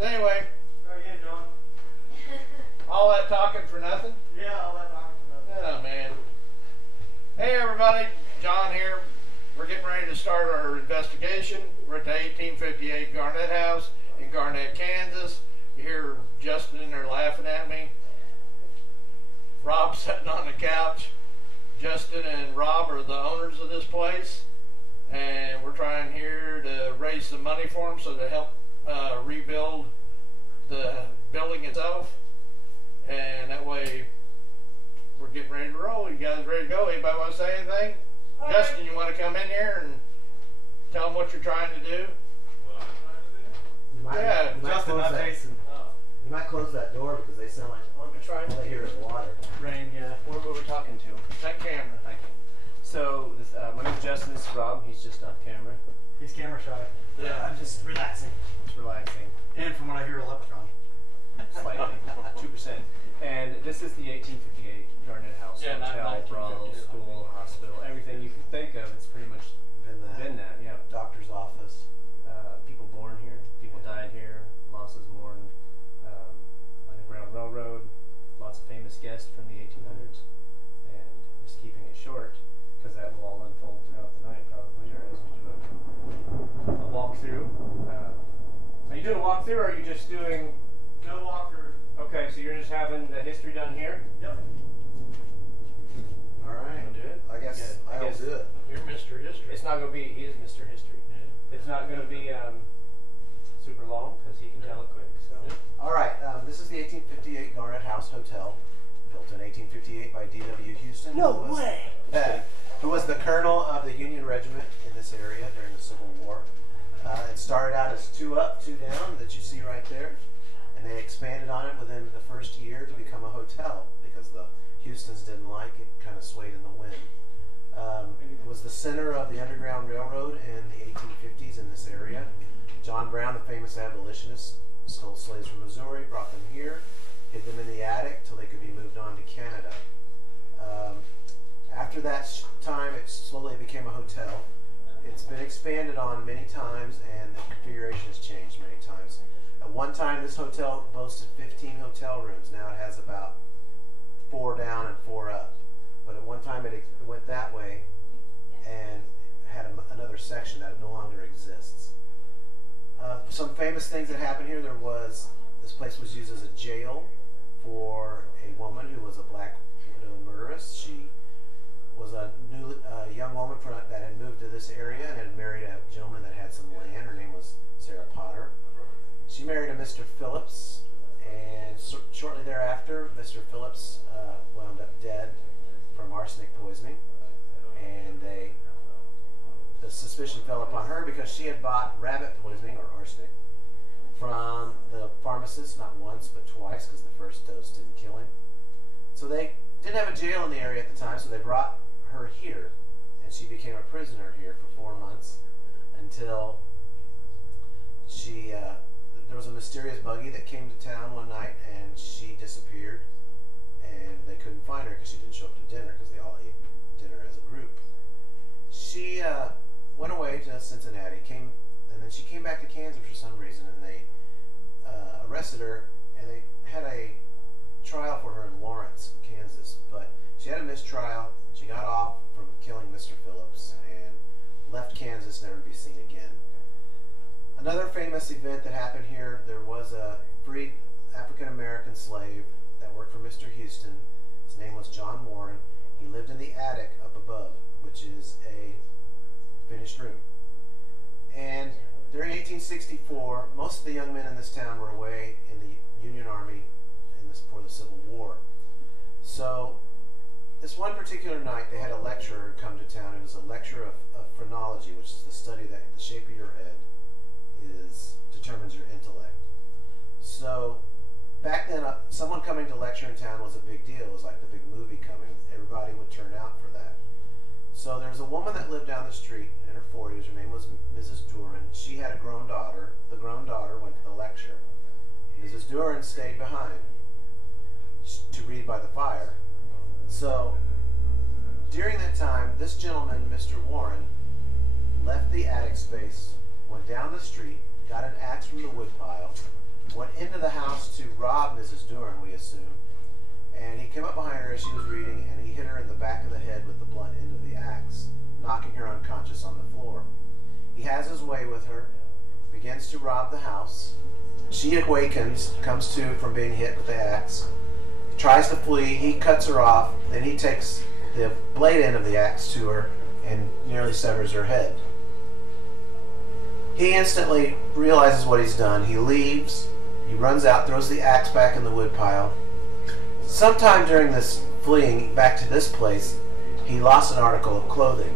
Anyway. Very good, John. All that talking for nothing? Yeah, all that talking for nothing. Oh, man. Hey, everybody. John here. We're getting ready to start our investigation. We're at the 1858 Garnett House in Garnett, Kansas. You hear Justin in there laughing at me. Rob sitting on the couch. Justin and Rob are the owners of this place. And we're trying here to raise some money for them so to help rebuild the building itself. And that way we're getting ready to roll. You guys ready to go? Anybody want to say anything? All Justin, right. you want to come in here and tell them what you're trying to do? What I'm trying to do? You might, Yeah, you might Justin, close not that, Jason. You might close that door because they sound like all they hear is water. Rain, yeah. What were we talking to? That camera. Okay. So, this, my name's Justin. This is Rob. He's just off camera. He's camera shy. Yeah. I'm just relaxing. Just relaxing. And from what I hear, a leprechaun. Slightly. 2%. And this is the 1858 Garnett House Yeah, not Hotel, brothel, 1950. school, hospital, everything you can think of. It's pretty much been that, yeah. Doctor's office. People born here, people died here, losses mourned, Underground Railroad, lots of famous guests from the 1800s, and just keeping it short, because that will all unfold throughout the night probably, or as we do a walkthrough. Are you doing a walkthrough, or are you just doing... No walkthrough. Okay, so you're just having the history done here? Yep. All right. You wanna do it? I guess Yeah, I I'll guess- do it. You're Mr. History. It's not going to be, he is Mr. History. Yeah. It's not going to be super long, because he can tell it quick, so... Yeah. All right. This is the 1858 Garnett House Hotel, built in 1858 by D.W. Houston. Who was the colonel of the Union Regiment in this area during the Civil War. It started out as 2 up, 2 down that you see right there. And they expanded on it within the first year to become a hotel because the Houstons didn't like it, kind of swayed in the wind. It was the center of the Underground Railroad in the 1850s in this area. John Brown, the famous abolitionist, stole slaves from Missouri, brought them here, hid them in the attic till they could be moved on to Canada. After that time, it slowly became a hotel. It's been expanded on many times, and the configuration has changed many times. At one time, this hotel boasted 15 hotel rooms. Now it has about 4 down and 4 up. But at one time, it went that way and had another section that no longer exists. Some famous things that happened here. This place was used as a jail for a woman who was a black widow murderess. She was a young woman that had moved to this area and had married a gentleman that had some land. Her name was Sarah Potter. She married a Mr. Phillips, and shortly thereafter, Mr. Phillips wound up dead from arsenic poisoning, and the suspicion fell upon her because she had bought rabbit poisoning, or arsenic, from the pharmacist not once but twice, because the first dose didn't kill him. So they didn't have a jail in the area at the time, so they brought her here, and she became a prisoner here for 4 months until there was a mysterious buggy that came to town one night, and she disappeared, and they couldn't find her because she didn't show up to dinner, because they all ate dinner as a group. She went away to Cincinnati, and then she came back to Kansas for some reason, and they arrested her, and they had a trial for her in Lawrence, Kansas, but she had a mistrial. She got off from killing Mr. Phillips and left Kansas, never to be seen again. Another famous event that happened here, there was a freed African-American slave that worked for Mr. Houston. His name was John Warren. He lived in the attic up above, which is a finished room. And during 1864, most of the young men in this town were away in the Union Army for the Civil War. So this one particular night, they had a lecturer come to town. It was a lecture of phrenology, which is the study that the shape of your head determines your intellect. So back then, someone coming to lecture in town was a big deal. It was like the big movie coming. Everybody would turn out for that. So there was a woman that lived down the street in her 40s. Her name was Mrs. Duran. She had a grown daughter. The grown daughter went to the lecture. Mrs. Duran stayed behind to read by the fire. So during that time, this gentleman, Mr. Warren, left the attic space, went down the street, got an axe from the woodpile, went into the house to rob Mrs. Duran, we assume. And he came up behind her as she was reading, and he hit her in the back of the head with the blunt end of the axe, knocking her unconscious on the floor. He has his way with her, begins to rob the house. She awakens, comes to from being hit with the axe, tries to flee. He cuts her off, then he takes the blade end of the axe to her and nearly severs her head. He instantly realizes what he's done. He leaves, he runs out, throws the axe back in the wood pile. Sometime during this fleeing back to this place, he lost an article of clothing.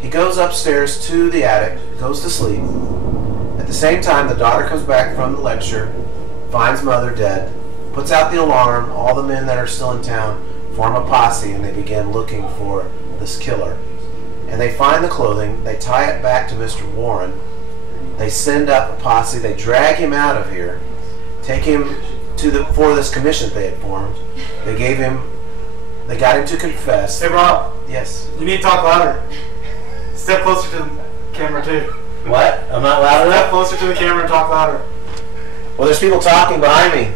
He goes upstairs to the attic, goes to sleep. At the same time, the daughter comes back from the lecture, finds mother dead, puts out the alarm. All the men that are still in town form a posse, and they begin looking for this killer. And they find the clothing, they tie it back to Mr. Warren, they send up a posse, they drag him out of here, take him to for this commission that they had formed. They got him to confess. Hey, Rob. Yes. You need to talk louder. Step closer to the camera, too. What? I'm not loud Step enough? closer to the camera and talk louder. Well, there's people talking behind me.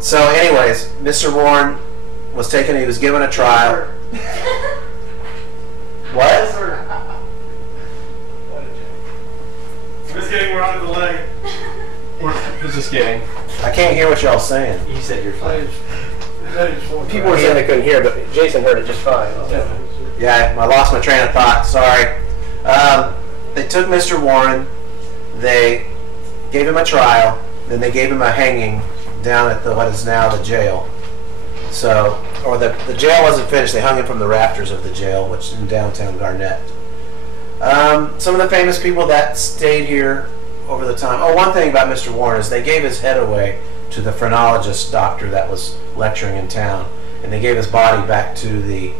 So anyways, Mr. Warren was taken, he was given a trial. What? I'm just kidding, we're under the leg. He's just kidding. I can't hear what y'all saying. You said you're fine. People were saying they couldn't hear, but Jason heard it just fine. Yeah, I lost my train of thought, sorry. They took Mr. Warren, they gave him a trial, then they gave him a hanging down at what is now the jail. So, or the jail wasn't finished, they hung him from the rafters of the jail, which is in downtown Garnett. Some of the famous people that stayed here over the time. Oh, one thing about Mr. Warren is they gave his head away to the phrenologist doctor that was lecturing in town, and they gave his body back to the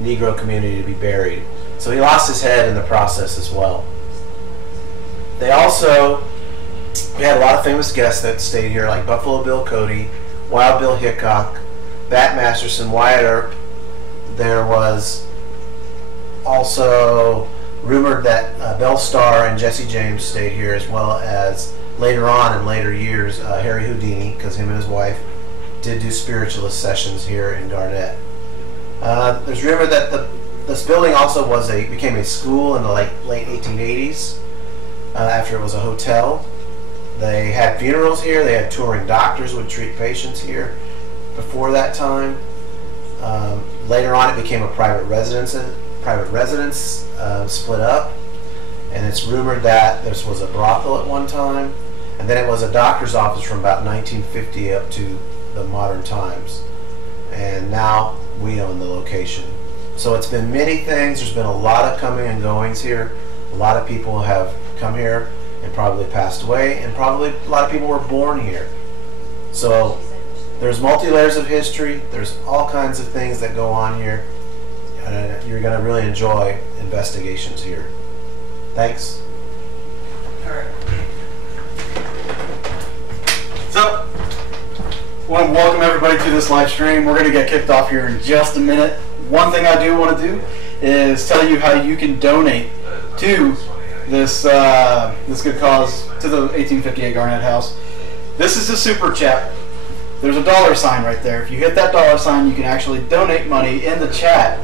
Negro community to be buried. So he lost his head in the process as well. We had a lot of famous guests that stayed here, like Buffalo Bill Cody, Wild Bill Hickok, Bat Masterson, Wyatt Earp. There was also rumored that Belle Starr and Jesse James stayed here, as well as later on in later years, Harry Houdini, because him and his wife did do spiritualist sessions here in Garnett. There's rumor that this building also became a school in the late 1880s after it was a hotel. They had funerals here. They had touring doctors would treat patients here before that time. Later on, it became a private residence. Split up, and it's rumored that this was a brothel at one time, and then it was a doctor's office from about 1950 up to the modern times, and now we own the location. So it's been many things. There's been a lot of coming and goings here. A lot of people have come here and probably passed away, and probably a lot of people were born here. So there's multi-layers of history. There's all kinds of things that go on here. You're going to really enjoy investigations here. Thanks. Alright. So, I want to welcome everybody to this live stream. We're going to get kicked off here in just a minute. One thing I do want to do is tell you how you can donate to this good cause, to the 1858 Garnett House. This is a super chat. There's a $sign right there. If you hit that $sign, you can actually donate money in the chat.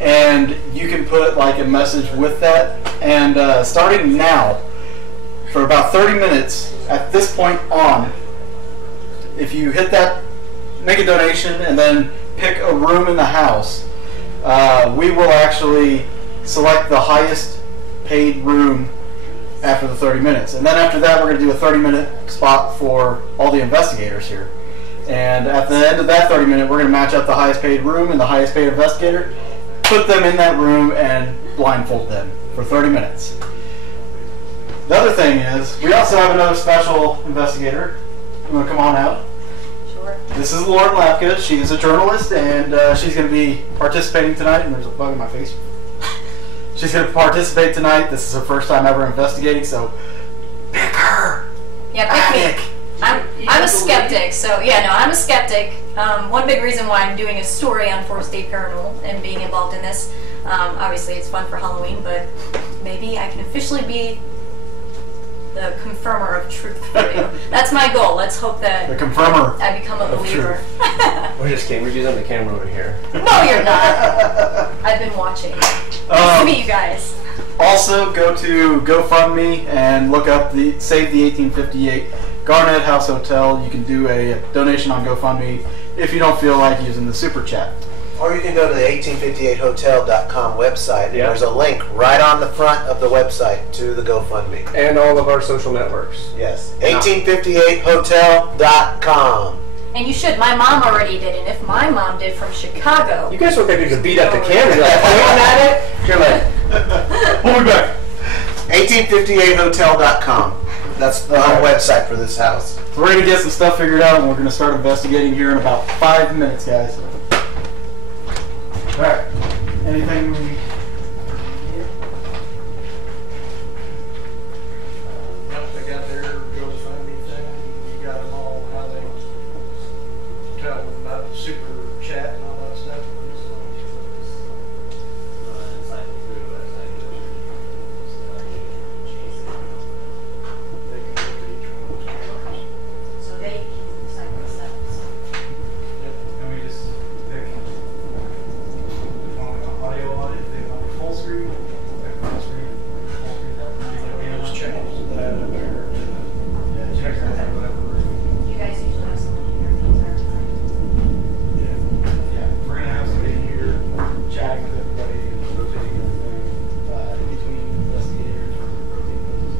And you can put like a message with that, and starting now for about 30 minutes at this point on, if you hit that, make a donation and then pick a room in the house, we will actually select the highest paid room after the 30 minutes, and then after that we're going to do a 30-minute spot for all the investigators here, and at the end of that 30-minute we're going to match up the highest paid room and the highest paid investigator, put them in that room and blindfold them for 30 minutes. The other thing is, we also have another special investigator. You want to come on out? Sure. This is Lauren Lapka. She is a journalist, and she's going to be participating tonight. And there's a bug in my face. She's going to participate tonight. This is her first time ever investigating, so pick her. Yeah, pick me. I'm a skeptic, so yeah, no, I'm a skeptic. One big reason why I'm doing a story on Fourth State Paranormal and being involved in this, obviously it's fun for Halloween, but maybe I can officially be the confirmer of truth for you. That's my goal. Let's hope that The confirmer. I become a of believer. We're just kidding. We're using the camera over here. No, you're not. I've been watching. Nice to meet you guys. Also, go to GoFundMe and look up the Save the 1858 Garnett House Hotel. You can do a donation on GoFundMe if you don't feel like using the super chat. Or you can go to the 1858hotel.com website. Yeah. There's a link right on the front of the website to the GoFundMe. And all of our social networks. Yes, 1858hotel.com. And you should. My mom already did, and if my mom did from Chicago. You guys look like you could beat up the camera. You're like pointing at it. You're like, Hold me back. 1858hotel.com. That's the website for this house. So we're gonna get some stuff figured out, and we're gonna start investigating here in about 5 minutes, guys. All right. Anything? Yep, they got their GoFundMe thing. You got them all, how they tell them about the super chat and all that stuff. They can look at each one of those cameras. So they can decide themselves. Yep. Can we just pick audio on it? They want full screen, full screen, full screen. That Just change that in there. check that whatever. You guys usually have someone here the entire time. Yeah, we're gonna have somebody here chatting with everybody and rotating everything in between investigators or rotating those.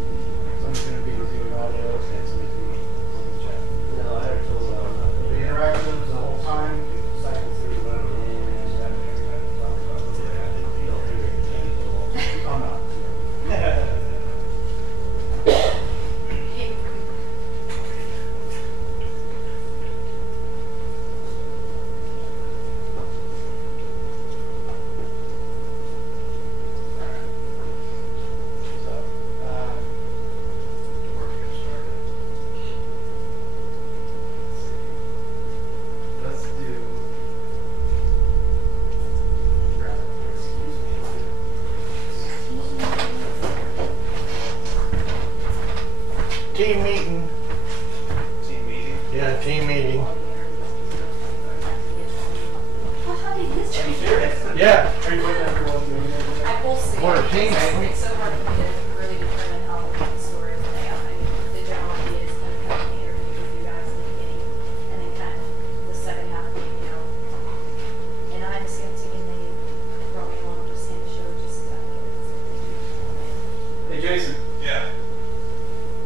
Someone's gonna be reviewing audio and somebody's gonna be on the chat. no, I never told them. It'll be interactive the whole time. Cycle through whatever. I'm not. So, We're gonna get started. let's do. Team meeting. Team meeting. Yeah, team meeting. Well, how did this happen? Yeah. Are you putting everyone doing it? I will see. We're a team, It's- ain't we? It's so hard for me to really determine how the story will play out. I mean, the general idea is kind of having an interview with you guys in the beginning, and then kind of the second half being, and I'm a skeptic, and they brought me along to stand the show just exactly what it is. Hey Jason, Yeah.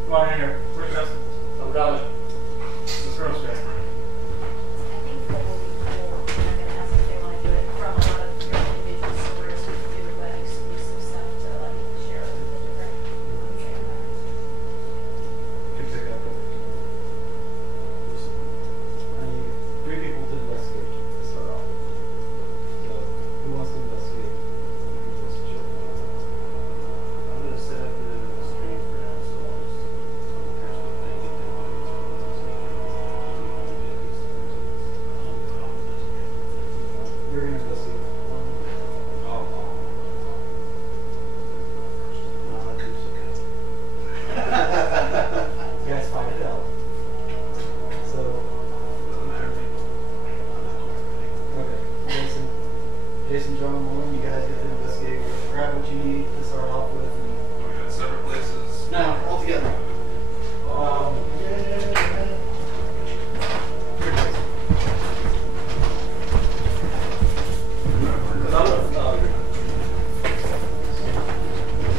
come on in here. Where's Justin? I'm coming. Let's roast it. I think what will be cool, and I'm gonna ask if they wanna do it from a lot of your individual stories, we can do like exclusive stuff to like share with the different. Can pick up everything. I need 3 people to investigate to start off. So, who wants to investigate? I'm gonna set up the screen for now, so I'll just press the thing and then You're gonna investigate. No, that could be good. You guys find it out. So, okay, Jason, John, Lauren, you guys get to investigate. Grab what you need to start off with. And, We got separate places. no, all together. Here, Jason.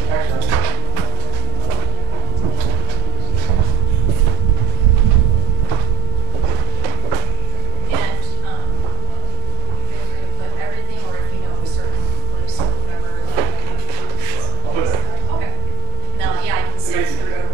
Actually, And, feel free to put everything, or if you know certain clips or whatever, like, I'll put it. okay. No, yeah, I can see Amazing. through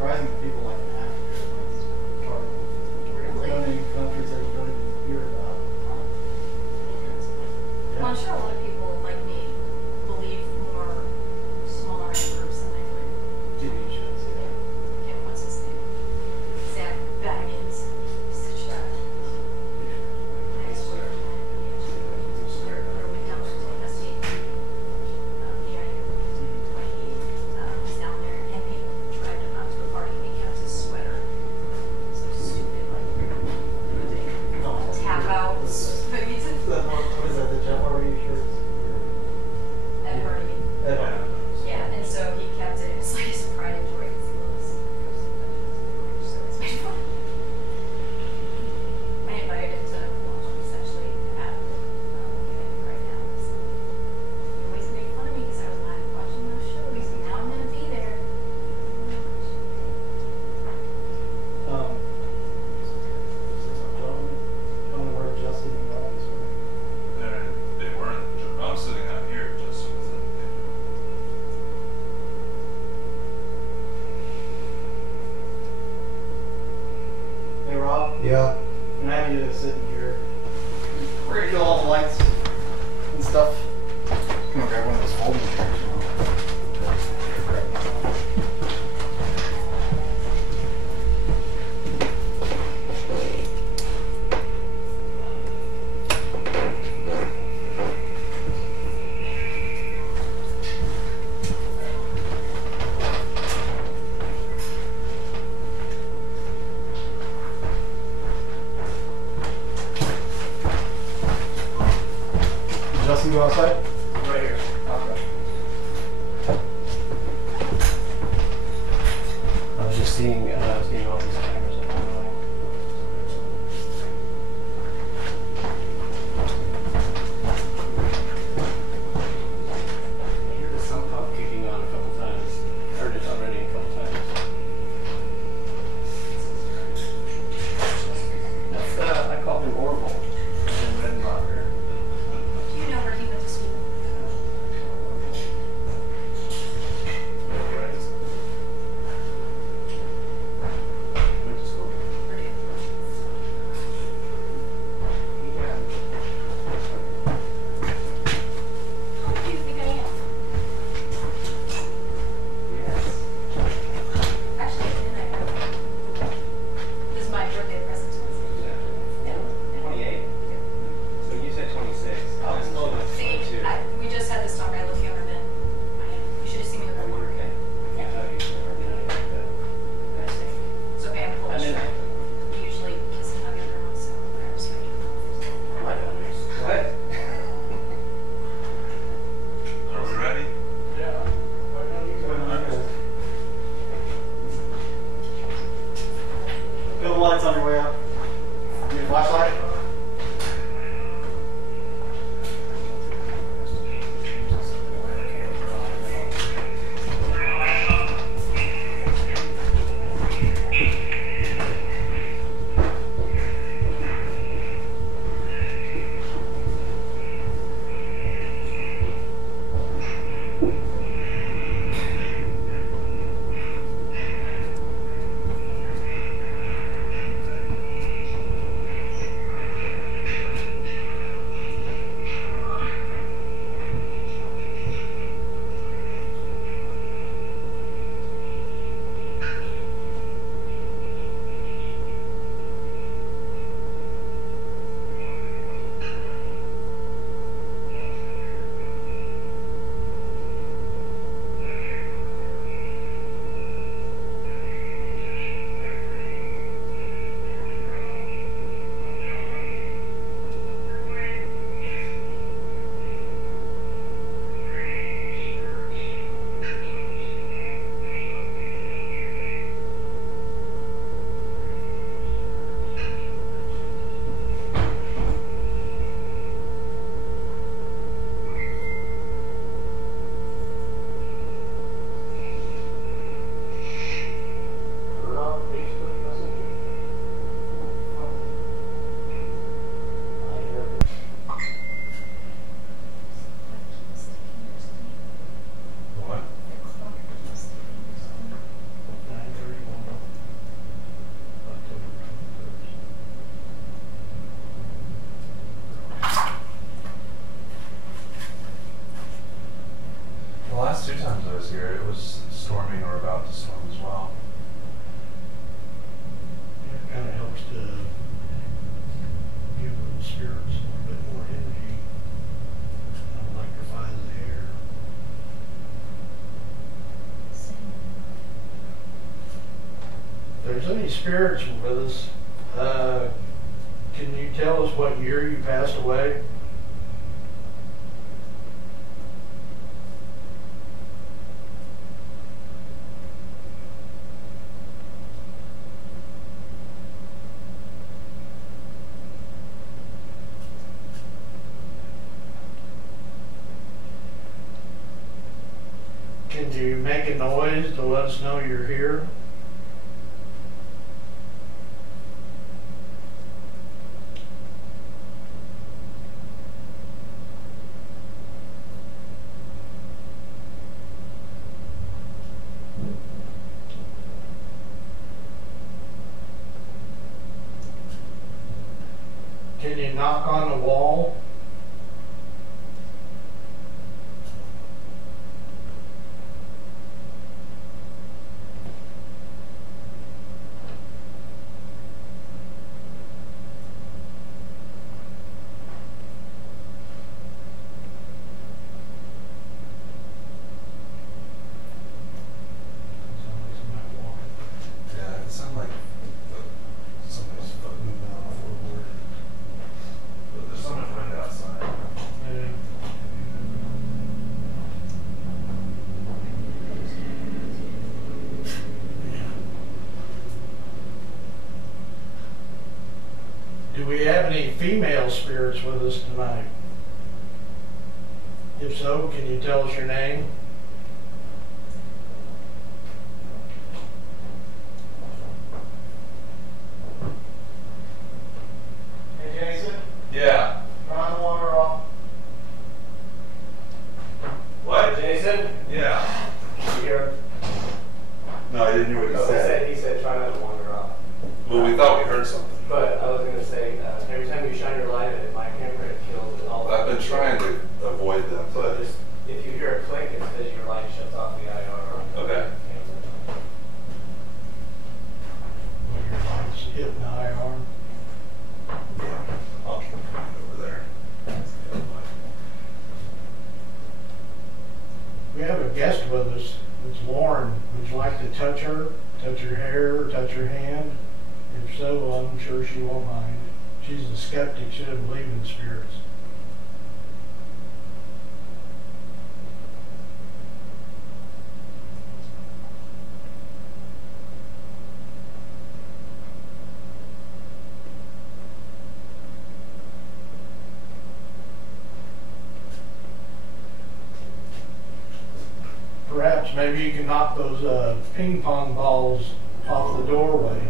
surprising that people like an actor, like these Really? donating countries that you don't even hear about. Well, I'm sure a lot of people like me believe more smaller groups than they would. TV shows, yeah. Kim, what's his name? Zach Baggins. Such a nice word. Or when Helen was investigating EIU when he was down there and he dragged him out to a party and he kept his sweater. So stupid, like tap outs. But he did. What is that, the Jeff Hardy shirts? Ed Hardy. Ed Hardy. Yeah, and so he kept it. It's like his pride and joy because he loves. So it's made fun. I invited him to watch him essentially at right now. So he always made fun of me because I was not watching those shows. And now I'm gonna be there. I don't know where Justin and Robbie's were. They weren't. I'm sitting out here. Justin was in. Hey Rob, Yeah. can I have you sit in here? We're gonna kill all the lights and stuff. I'm gonna grab one of those folding chairs. Justin, go outside. Right here. I was just seeing all these cameras up online. I hear the sump pump kicking on a couple times. I heard it already a couple times. That's I called him Orville in Redenbacher. Do you know where he went to school? Went to school. Purdue. How old do you think I am? Yes. Actually, and this is my birthday present to myself. Yeah. 28. So you said 26. Oh, and oh, she was See, 22. we just had this talk. I look younger than I am. You should have seen me with Oh, her. you're okay. I can't tell you. You've never been anything like that. I think. It's okay, I'm I'm Polish. in that. We usually kiss and hug everyone, so I respect you. What? What? Are we ready? Yeah. Kill the lights on your way out. Need a flashlight? there's any spirits with us, can you tell us what year you passed away? Can you make a noise to let us know you're here? Can you knock on the wall? Yeah, it sounded like somebody's foot moving on the floorboard. But there's so much wind outside. Yeah. Do we have any female spirits with us tonight? If so, can you tell us your name? Hey, Jason, Yeah. turn the water off. What? Jason, Yeah. you hear? No, I didn't hear what He said try not to wander off. Well, we thought we heard something. But I was going to say, every time you shine your light at it, my camera kills it all. I've been trying to avoid that, So but just, if you hear a click, it's because your light shuts off the IR. okay. When your light's hitting the IR. Yeah, I'll keep it over there. That's the other light. We have a guest with us. It's Lauren. Would you like to touch her? Touch her hair? Touch her hand? If so, I'm sure she won't mind. She's a skeptic. She doesn't believe in spirits. Perhaps maybe you can knock those ping pong balls off the doorway.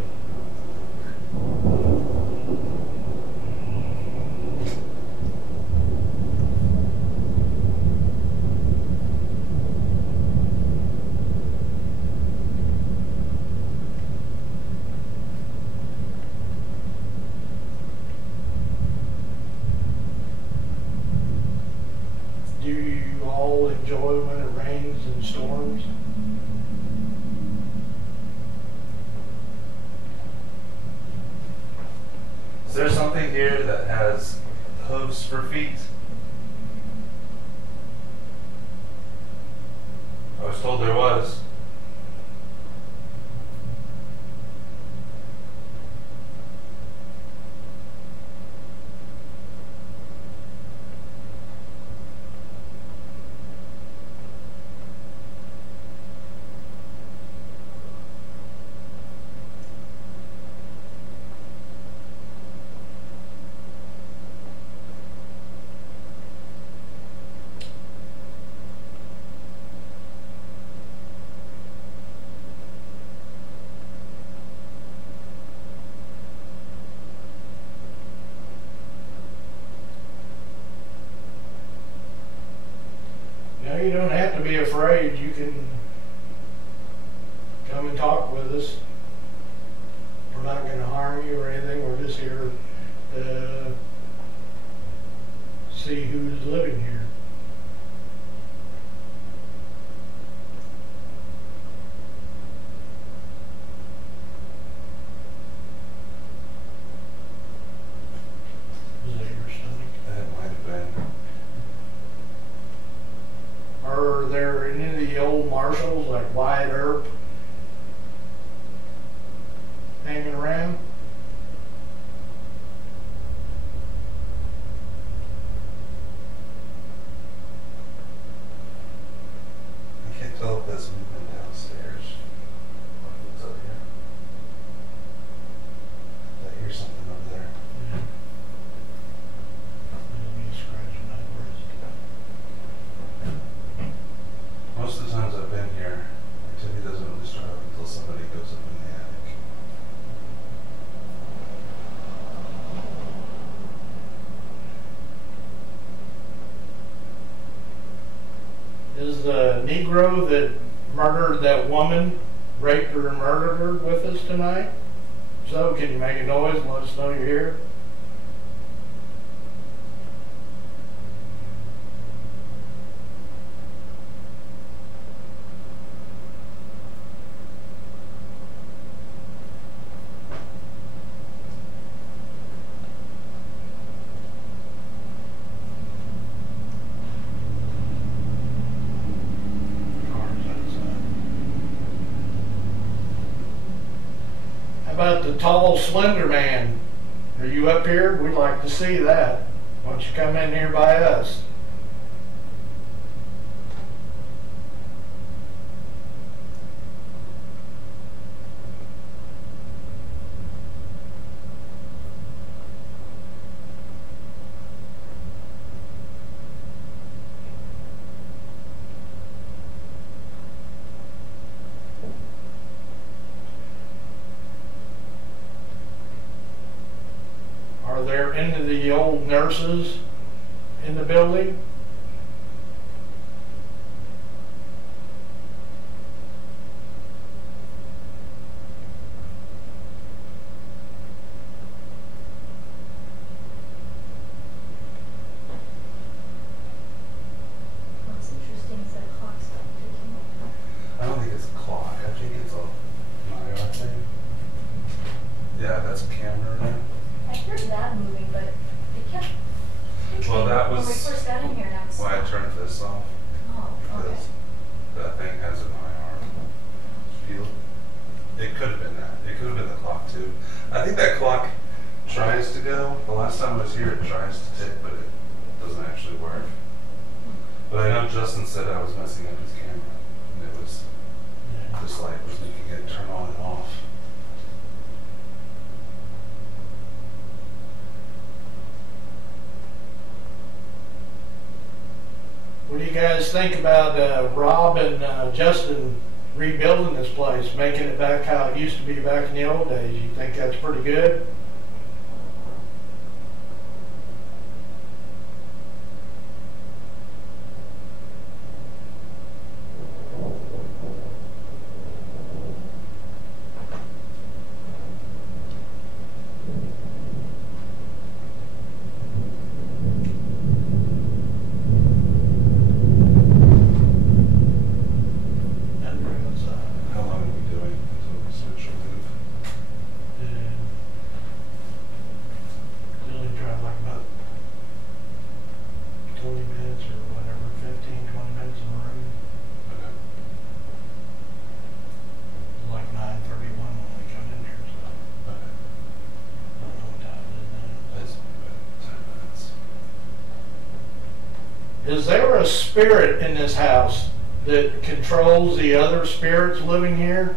Do you all enjoy when it rains and storms? Is there something here that has hooves for feet? I was told there was. Now, you don't have to be afraid. You can come and talk with us. We're not going to harm you or anything. We're just here to see who's living here. Is that your stomach? That might have been. Are there any of the old marshals like Wyatt Earp? program. I can't tell if that's movement downstairs or if it's up here. I hear something over there. Most of the times I've been here, activity doesn't really start up until somebody goes up in the attic. Is the Negro that murdered that woman, raped her and murdered her with us tonight? So can you make a noise and let us know you're here? About the tall, slender man. Are you up here? We'd like to see that. Why don't you come in here by us? Are there any of the old nurses in the building? What's interesting is that clock stopped ticking. I don't think it's a clock. I think it's a Mario thing. Yeah, that's a camera there. I heard that moving, but it kept ticking Well, that when we was first got in here. Now it's why I stopped. turned this off. Oh, okay. Because that thing has an IR field. It could have been that. It could have been the clock too. I think that clock tries to go. The last time I was here, it tries to tick, but it doesn't actually work. But I know Justin said I was messing up his camera, and it was this light was making it turn on and off. What do you guys think about Rob and Justin rebuilding this place, making it back how it used to be back in the old days? You think that's pretty good? How long are we doing until we switch or move? Really try like about 20 minutes or whatever, 15, 20 minutes in the room. Okay. Like 9:31 when we come in here, so Okay. I don't know what time it is now. That's about 10 minutes. Is there a spirit in this house that controls the other spirits living here?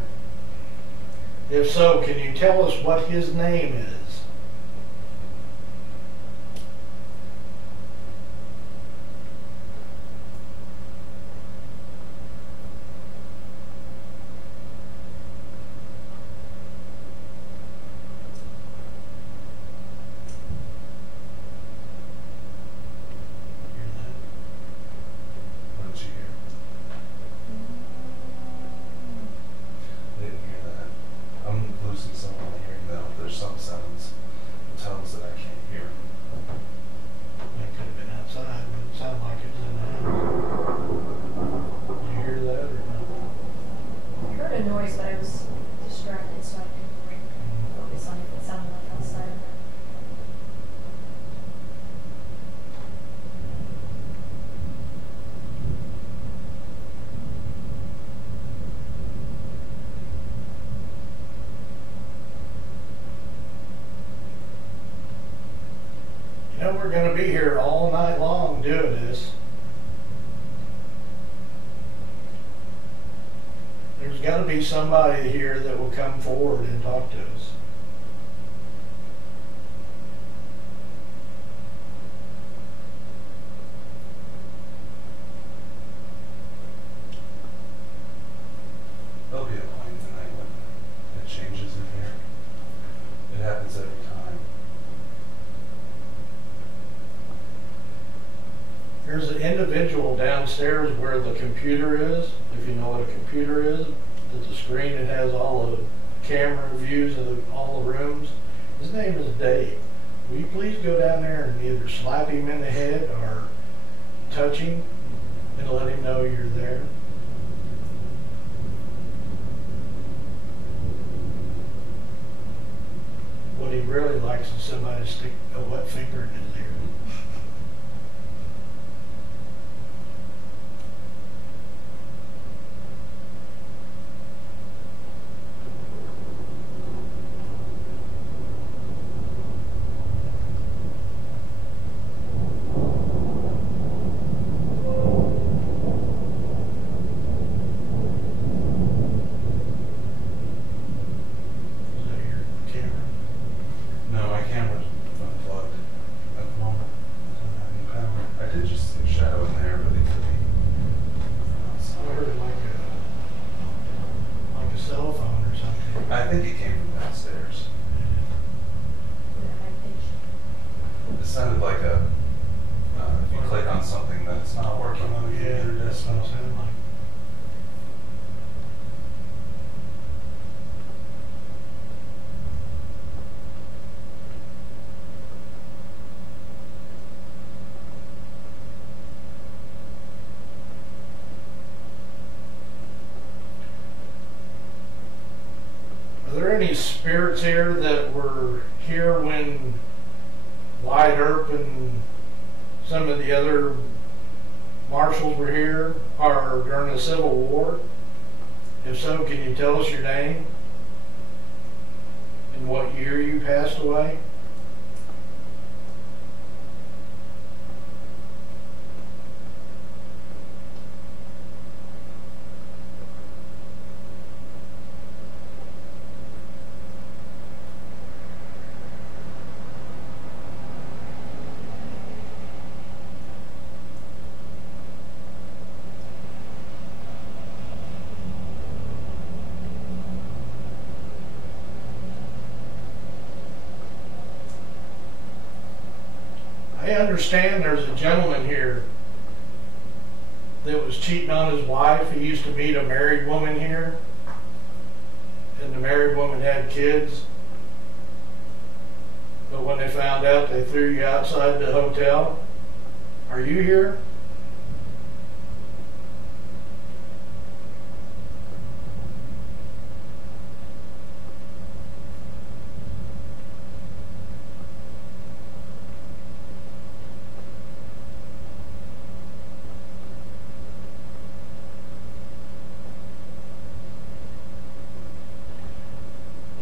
If so, can you tell us what his name is? Hear that? What did you hear? I didn't hear that. I'm losing some of my hearing now. There's some sounds, tones that I can't hear. That could have been outside, but it sounded like it was in the house. Did you hear that or not? I heard a noise, but I was distracted, so I couldn't focus on if it sounded like outside or not. know we're going to be here all night long doing this. There's got to be somebody here that will come forward and talk to us. There'll be a point tonight when it changes in here. It happens every time. There's an individual downstairs where the computer is, if you know what a computer is, that the screen it has all the camera views of all the rooms. His name is Dave. Will you please go down there and either slap him in the head or touch him and let him know you're there? What he really likes is somebody to stick a wet finger in his ear. Is that your camera? No, my camera's unplugged at the moment. I don't have any power. I did just see a shadow in there, but it could be I outside. heard like a cell phone or something. I think it came from downstairs. It sounded like a, if you click on something that's not working on the Yeah, computer that's what it desktop. sounded like. Are there any spirits here that were here when Wyatt Earp and some of the other marshals were here, or during the Civil War? If so, can you tell us your name and what year you passed away? I understand there's a gentleman here that was cheating on his wife. He used to meet a married woman here, and the married woman had kids. But when they found out, they threw you outside the hotel. Are you here?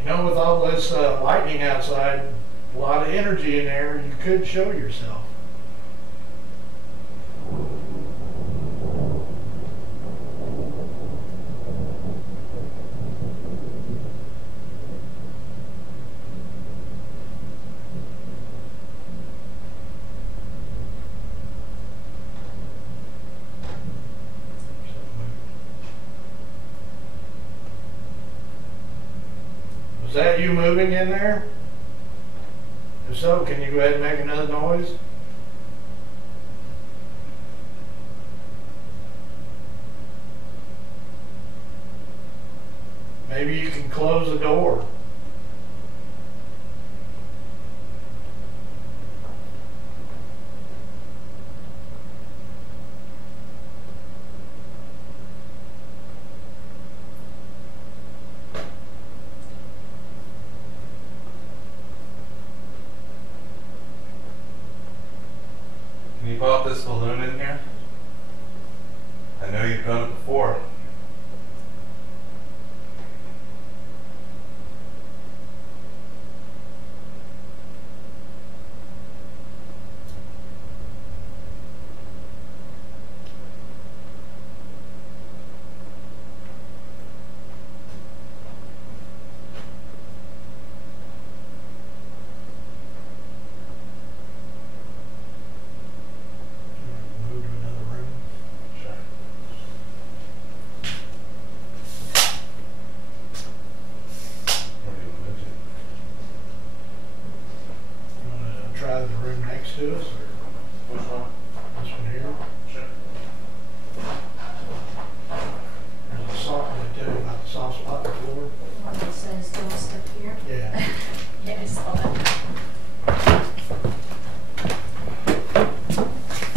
You know, with all this lightning outside, a lot of energy in there, you could show yourself. Was that you moving in there? If so, can you go ahead and make another noise? Maybe you can close the door. Can you pop this balloon in here? I know you've done it before. next to us, or Which one? this one here? Sure. There's a soft, I tell you about the soft spot on the floor. One that says don't step here. Yeah. Yeah, I saw that.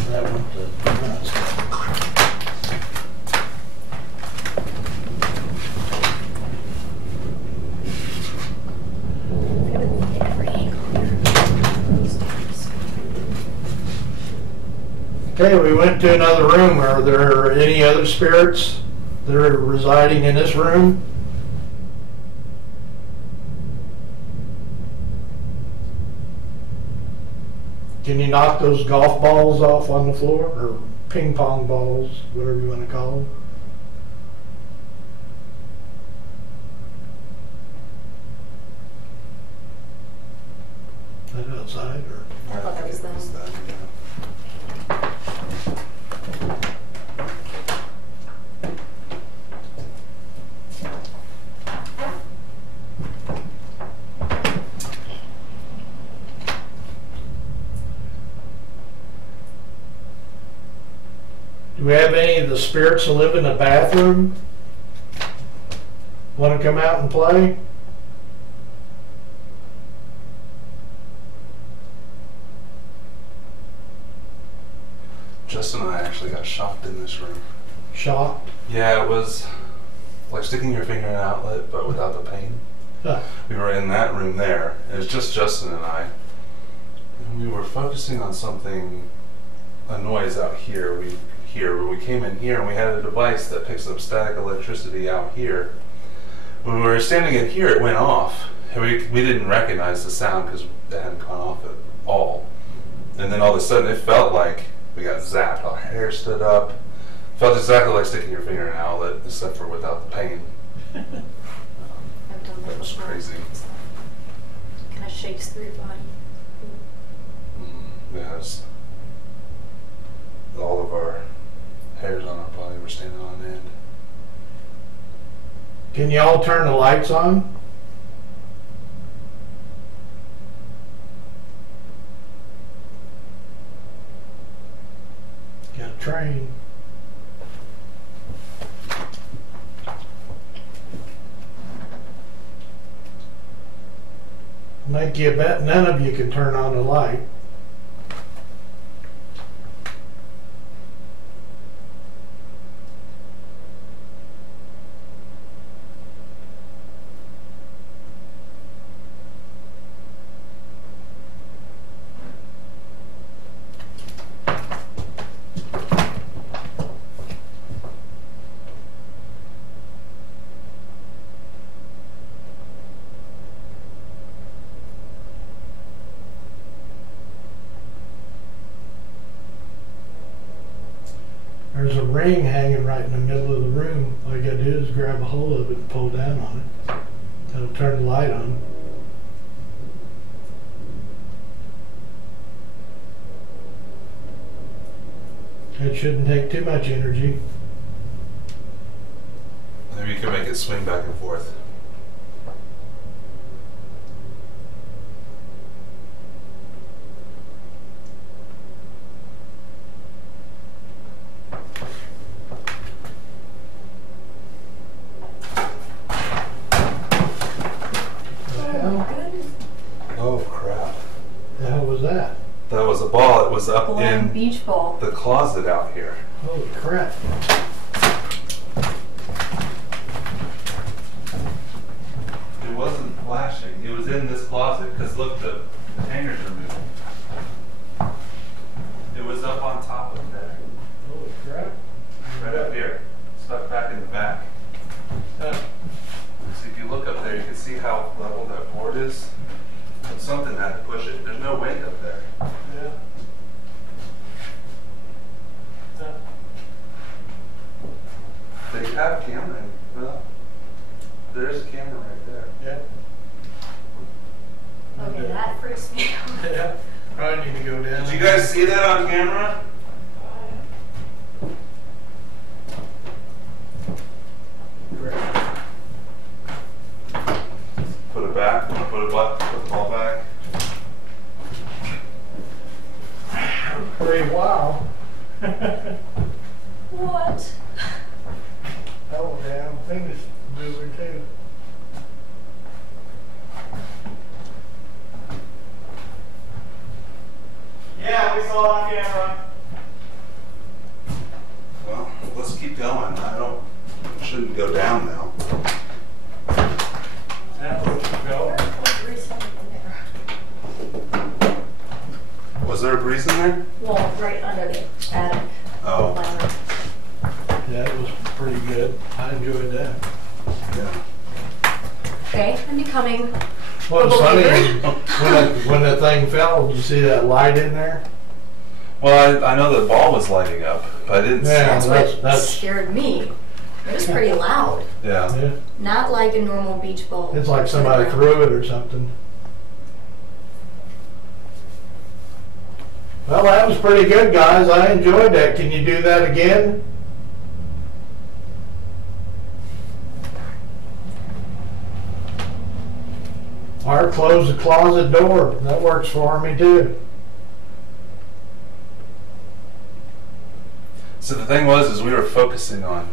That one, the Okay, we went to another room. Are there any other spirits that are residing in this room? Can you knock those golf balls off on the floor, or ping pong balls, whatever you want to call them? Is that outside, or? I thought that was them. Yeah. Do we have any of the spirits that live in the bathroom? Want to come out and play? Justin and I actually got shocked in this room. Shocked? Yeah, it was like sticking your finger in an outlet, but without the pain. Huh. We were in that room there. It was just Justin and I. And we were focusing on something, a noise out here. When we came in here and we had a device that picks up static electricity out here. When we were standing in here, it went off. And we didn't recognize the sound because it hadn't gone off at all. And then all of a sudden it felt like we got zapped. Our hair stood up. Felt exactly like sticking your finger in an outlet, except for without the pain. I've done That was before. crazy. Kind of shakes through your body. Yes. All of our hairs on our body were standing on end. Can you all turn the lights on? Got a train. Make you bet none of you can turn on the light. There's a ring hanging right in the middle of the room. All you gotta do is grab a hold of it and pull down on it. That'll turn the light on. It shouldn't take too much energy. Maybe you can make it swing back and forth. The hell? Oh crap. The hell was that? That was a ball. It was up Blowing in beach ball. the closet out here. Holy crap. It wasn't flashing. It was in this closet because look, the hangers are moving. It was up on top of there. Holy crap. Right up here. Stuck back in the back. So if you look up there, you can see how level that board is. But something had to push it. There's no wind up there. Yeah. They have camera. Well, there's a camera right there. Yeah. Okay, that freaks me out. Yeah. Probably need to go down. Did you guys see that on camera? Put it back. Put the ball back. pretty wild. What? Oh, damn thing is moving too. Yeah, we saw it on camera. Well, let's keep going. Shouldn't go down now. Now let's go. There's something in there. Was there a breeze in there? Well, right under the attic. Oh. Ladder. Yeah, it was pretty good. I enjoyed that. Yeah. Okay, I'm becoming. What was A funny believer. is when that thing fell, did you see that light in there? Well, I know the ball was lighting up, but I didn't Yeah. see. That's what that's- scared me. It was pretty loud. Yeah. Yeah. Not like a normal beach ball. It's like somebody threw it or something. Well, that was pretty good, guys. I enjoyed that. Can you do that again? Or close the closet door. That works for me too. So the thing was, is we were focusing on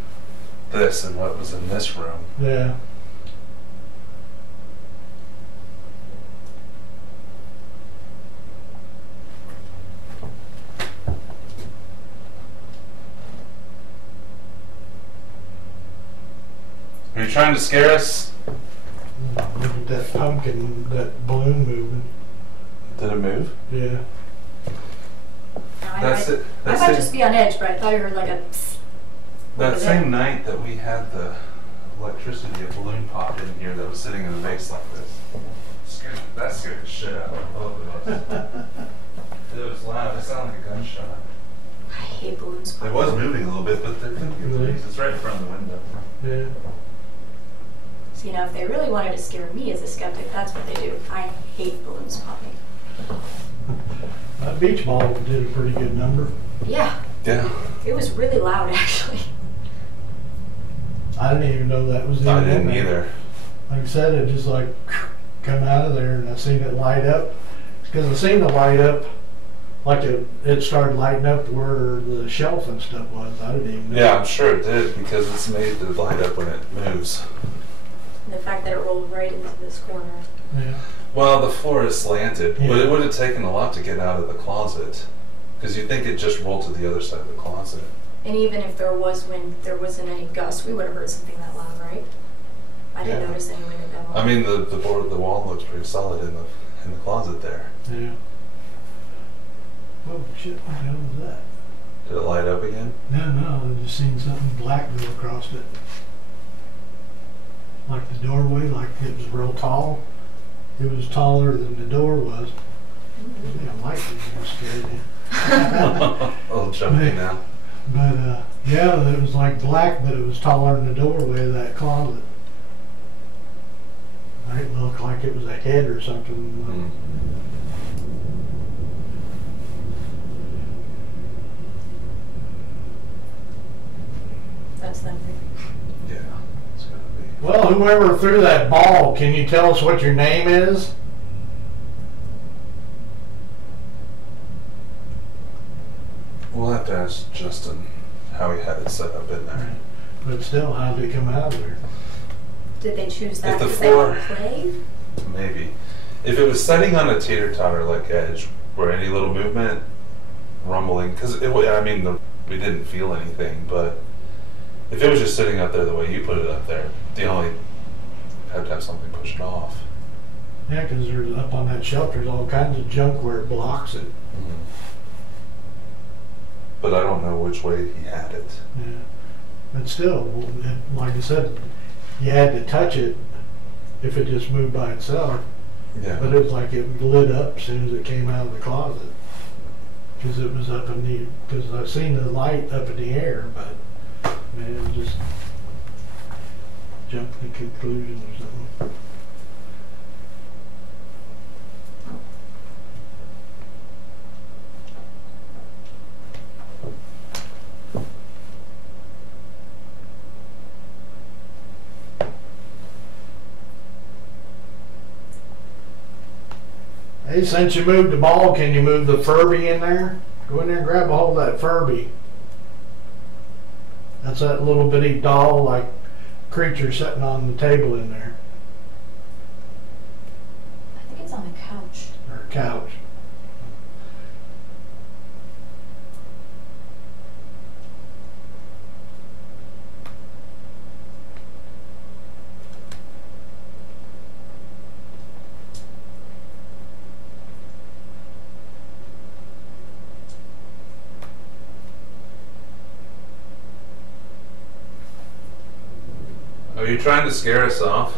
this and what was in this room. Yeah. Are you trying to scare us? Look at that pumpkin, that balloon moving. Did it move? Yeah. That's it. I That's might it. just be on edge, but I thought I heard like a psst. That over same there. night that we had the electricity, a balloon popped in here that was sitting in a vase like this. That scared the shit out of both of us. It was loud. It sounded like a gunshot. I hate balloons. It was moving a little bit, but there couldn't be a Really? breeze. It's right in front of the window. Yeah. So, you know, if they really wanted to scare me as a skeptic, that's what they do. I hate balloons popping. That beach ball did a pretty good number. Yeah, Yeah. it was really loud actually. I didn't even know that was even I in didn't there. either. Like I said, it just like come out of there, and I seen it light up. Because I seen it light up, like it started lighting up where the shelf and stuff was. I didn't even know. Yeah, I'm sure it did because it's made to light up when it moves. And the fact that it rolled right into this corner. Yeah. Well, the floor is slanted, but Yeah. it would have taken a lot to get out of the closet. Because you'd think it just rolled to the other side of the closet. And even if there was wind, there wasn't any gust, we would have heard something that loud, right? I didn't Yeah. notice any wind at all. I mean, the wall looks pretty solid in the closet there. Yeah. Oh shit! What the hell was that? Did it light up again? No, I just seen something black go across it. Like the doorway, like it was real tall. It was taller than the door was. Damn light was scared you. A little jumpy Yeah. now. But yeah, it was like black, but it was taller than the doorway of that closet. It looked like it was a head or something. Hmm. That's them. Yeah, it's gonna be. Well, whoever threw that ball, can you tell us what your name is? We'll have to ask Justin how he had it set up in there. But still, how did it come out of there? Did they choose that If the because they want floor- to play? Maybe. If it was setting on a teeter-totter like edge, where any little movement, rumbling, because we didn't feel anything, but if it was just sitting up there the way you put it up there, you only have to have something push it off. Yeah, because there's up on that shelf, there's all kinds of junk where it blocks it. But I don't know which way he had it. Yeah. But still, like I said, you had to touch it if it just moved by itself. Yeah. But it was like it lit up as soon as it came out of the closet. Because it was up in the, because I seen the light up in the air, but man, it just jumped to conclusion or something. Hey, since you moved the ball, can you move the Furby in there? Go in there and grab a hold of that Furby. That's that little bitty doll-like creature sitting on the table in there, I think it's on the couch. or couch. Are you trying to scare us off?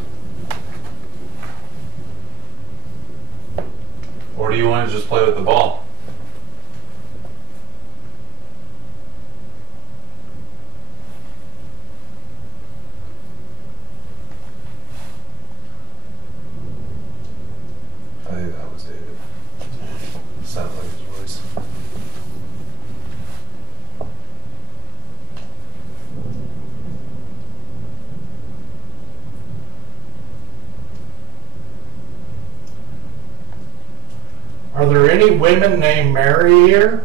Or do you want to just play with the ball? I think that was David. Sounded like his voice. Are there any women named Mary here?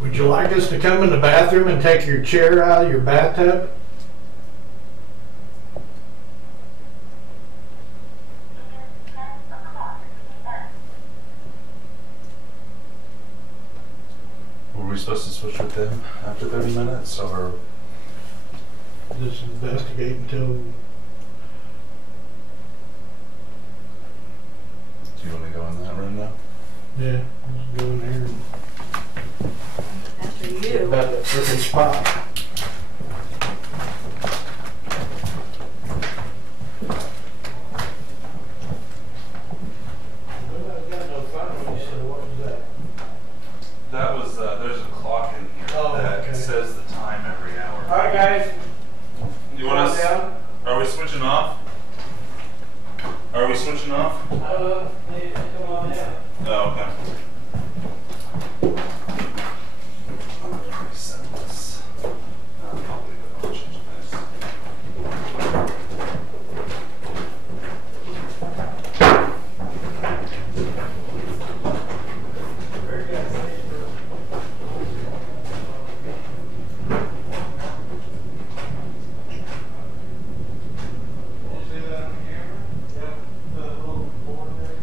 Would you like us to come in the bathroom and take your chair out of your bathtub? Were we supposed to switch with them after 30 minutes, or? Just investigate until Do you want to go in that room now? yeah, let's go in there and After get you. about that frickin' spot. Well, I've got no phone, so what was that? That was, there's a clock in here Oh, that okay. says the time every hour. Alright guys, You want us? down? Are we switching off? Are we switching off? Come on down. Oh, okay. I'm gonna reset this. I'll leave it. I'll change this. Very good. See that on the camera? Yep, the little board there.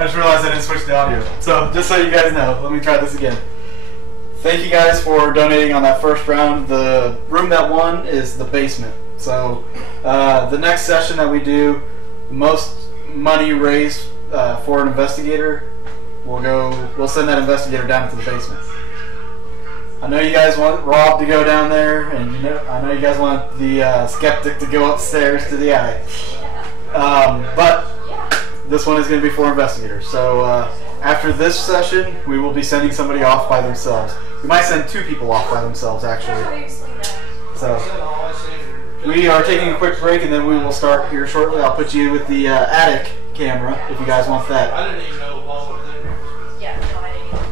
I just realized I didn't switch the audio. So just so you guys know, let me try this again. Thank you guys for donating on that first round. The room that won is the basement. So the next session that we do, most money raised for an investigator, we'll send that investigator down to the basement. I know you guys want Rob to go down there, and I know you guys want the skeptic to go upstairs to the attic. But this one is going to be for investigators. So after this session, we will be sending somebody off by themselves. We might send 2 people off by themselves, actually. So we are taking a quick break, and then we will start here shortly. I'll put you with the attic camera if you guys want that. I didn't even know Paul was in here. Yeah, no, I didn't either.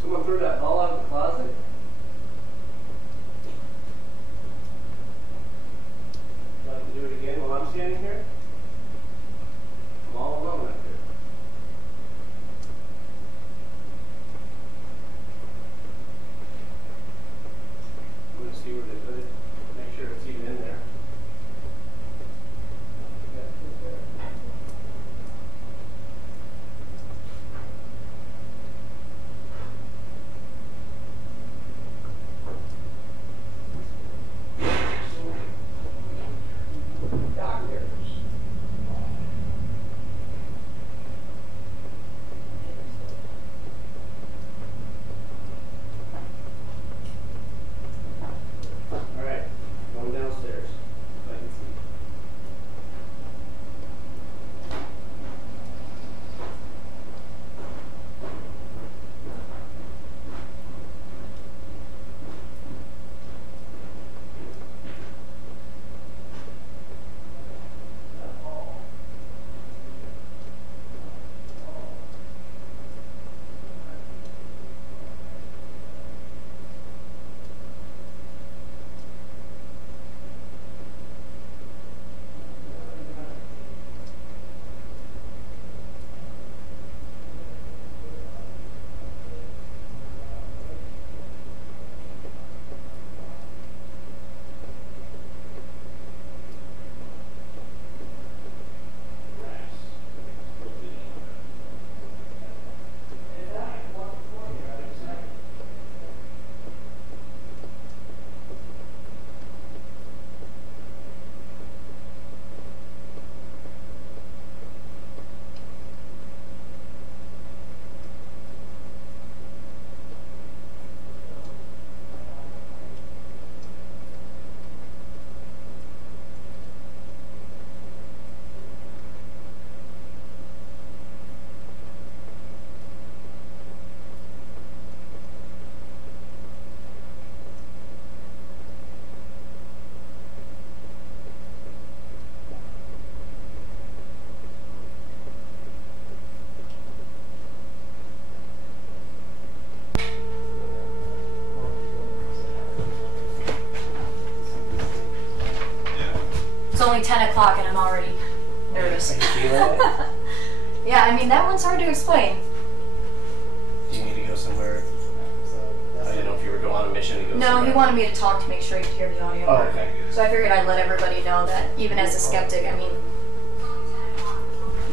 Someone threw that ball out of the closet? Would you like to do it again while I'm standing here? I'm all alone up here. I'm going to see where they put it, make sure it's even in there. Yeah, it's there. All right, going downstairs. If I can see. It's only 10 o'clock and I'm already nervous. Can you feel it? Yeah, I mean, that one's hard to explain. Do you need to go somewhere? I didn't know if you were going on a mission to go No, somewhere. he wanted me to talk to make sure he could hear the audio. Oh, okay. So I figured I'd let everybody know that even as a skeptic, I mean,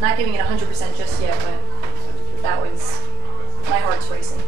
not giving it 100% just yet, but that was, my heart's racing.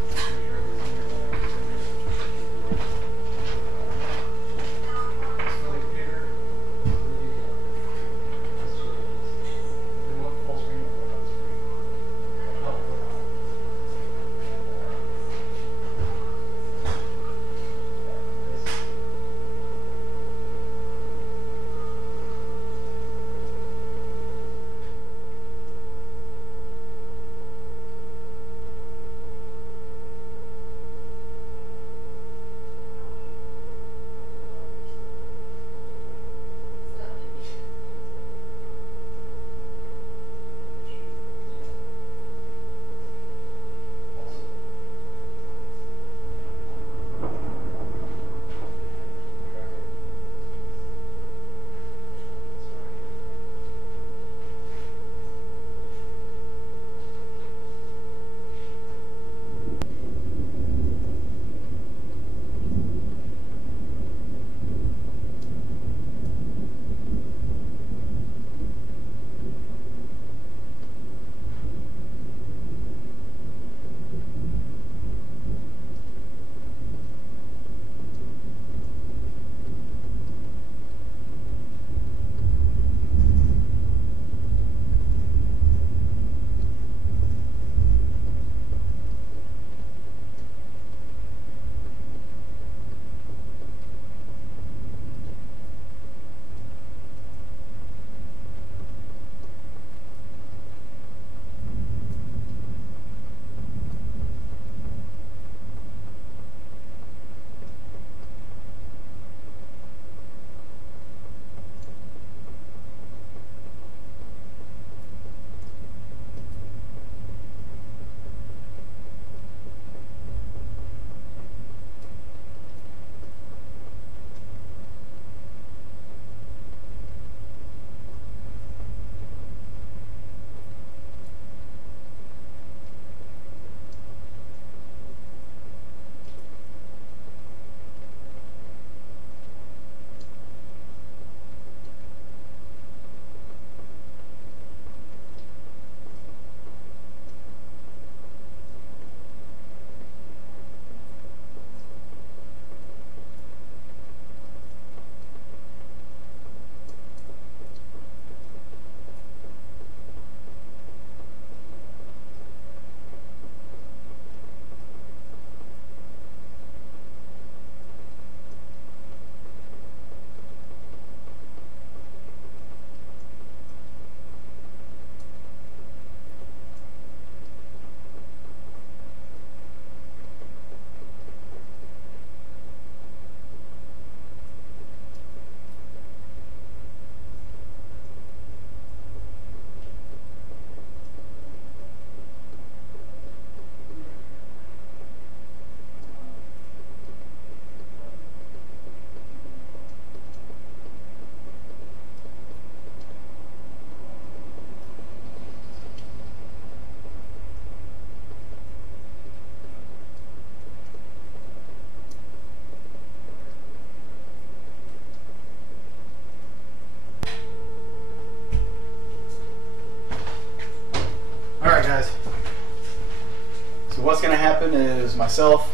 what's going to happen is myself.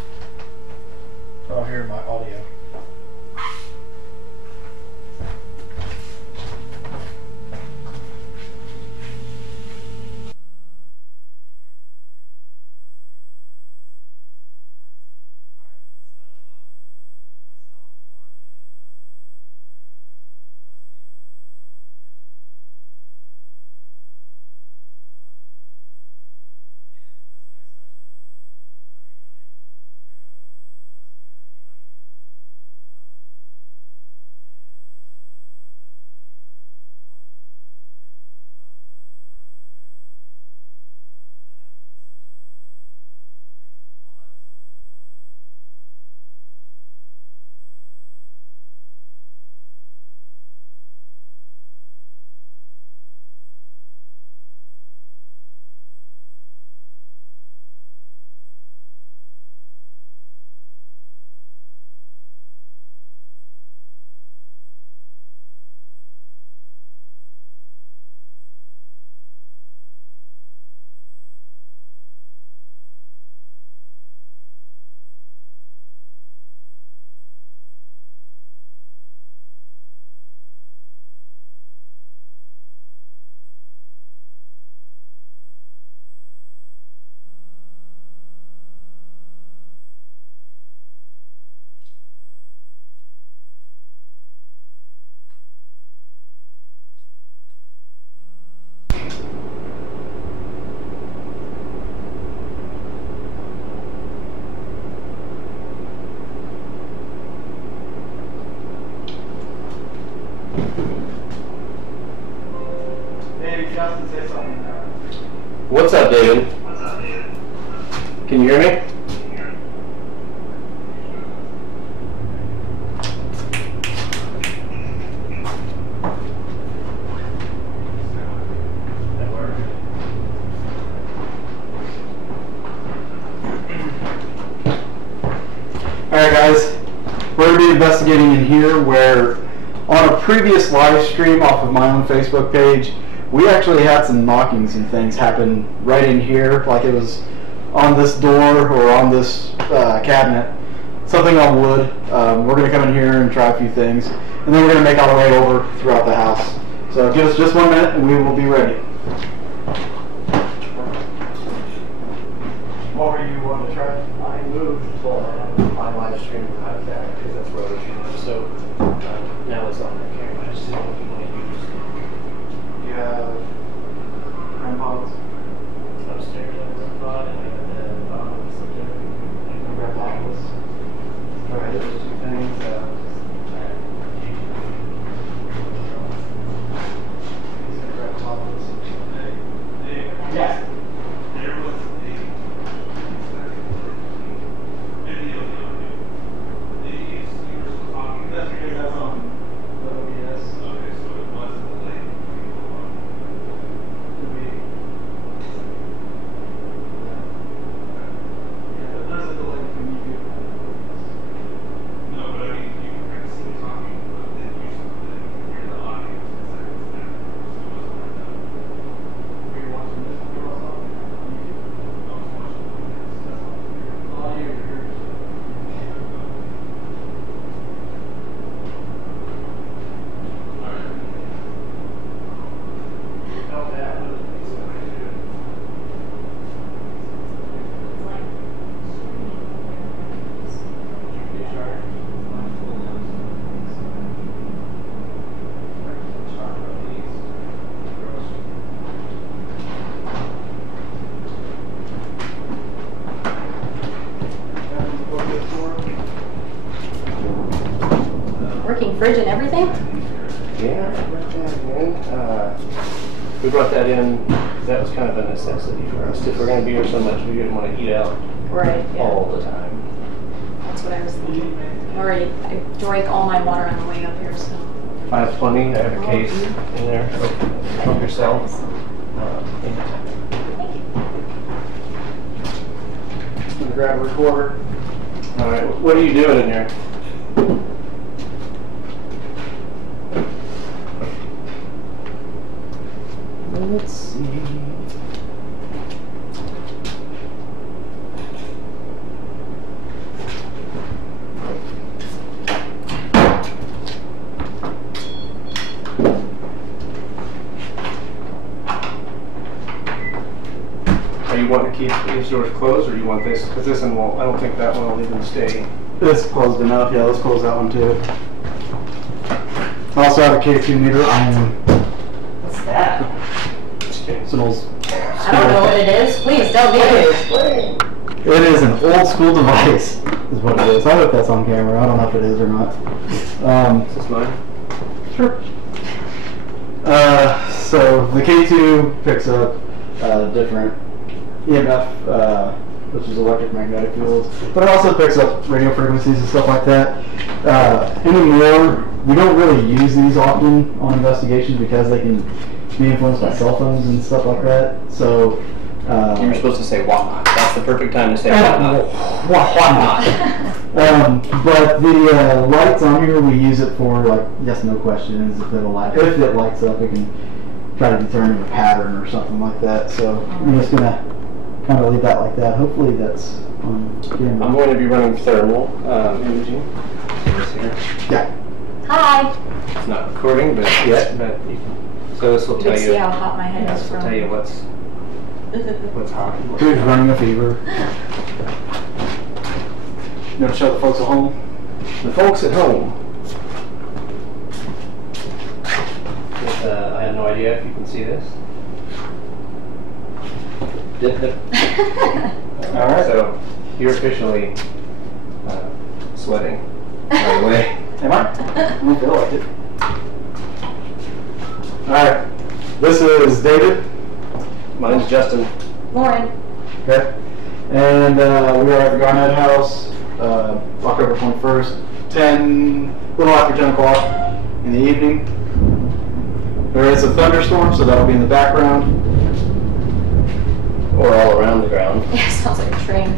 Oh, here my audio. What's up, David? Can you hear me? Alright guys, we're going to be investigating in here where on a previous live stream off of my own Facebook page, we actually had some knockings and things happen right in here, like it was on this door or on this cabinet, something on wood. We're going to come in here and try a few things, and then we're going to make our way over throughout the house. So give us just 1 minute and we will be ready. What were you wanting to try? I moved my live stream out of that because that's where I was using. So now it's on the camera. I just didn't know what you want to use. You have grandpa's Upstairs, I was thought, and I got the bottoms up there. and grandpa's. Try those two things. These are grandpa's. Yeah. There was a video the other day. You were talking. That's because that's on the OBS. Okay, so it wasn't the lady. Could be. Yeah, but those are the lady from YouTube. No, but I mean, you can kind of see talking, but then you hear the audience. It's like, so it wasn't like that. Were you watching this video or something? On YouTube? I was watching the A lot of you are here. Oh, yeah. Working fridge and everything? Yeah, I brought that in. We brought that in because that was kind of a necessity for us. If we're going to be here so much, we didn't want to eat out Right, yeah. all the time. That's what I was thinking. I drank all my water on the way up here, so. I have plenty. I have a case in there. Help yourself. Anytime. Thank you. I'm gonna grab a recorder. All right. What are you doing in there? Let's see. these doors closed, or you want this? Because this one won't, I don't think that one will even stay. It's closed enough. Yeah, let's close that one too. I also have a K2 meter on. What's that? It's an old. I don't know what it is. Please tell me. Explain. It is an old school device, is what it is. I hope that's on camera. I don't know if it is or not. Is this mine? Sure. So the K2 picks up different EMF, which is electromagnetic fields, but it also picks up radio frequencies and stuff like that. Anymore, we don't really use these often on investigations because they can be influenced by cell phones and stuff like that. So You were supposed to say whatnot. That's the perfect time to say whatnot. But the lights on here, we use it for like yes/no questions. If it lights up, it can try to determine a pattern or something like that. So I'm just gonna kind of leave that like that. Hopefully that's on camera. I'm going to be running thermal imaging. Yeah. Hi. It's not recording, but yet. But so this will You tell can you. see how hot my head is This will from. tell you what's hot. and what's Who's not. running a fever? You want to show the folks at home? The folks at home. I have no idea if you can see this. All right. So you're officially sweating right away. Am I? I don't feel like it. Alright. This is David. Mine's Justin. Lauren. Okay. And we are at the Garnett House, October 21st, a little after 10 o'clock in the evening. There is a thunderstorm, so that'll be in the background. Or all around the ground. Yeah, sounds like a train.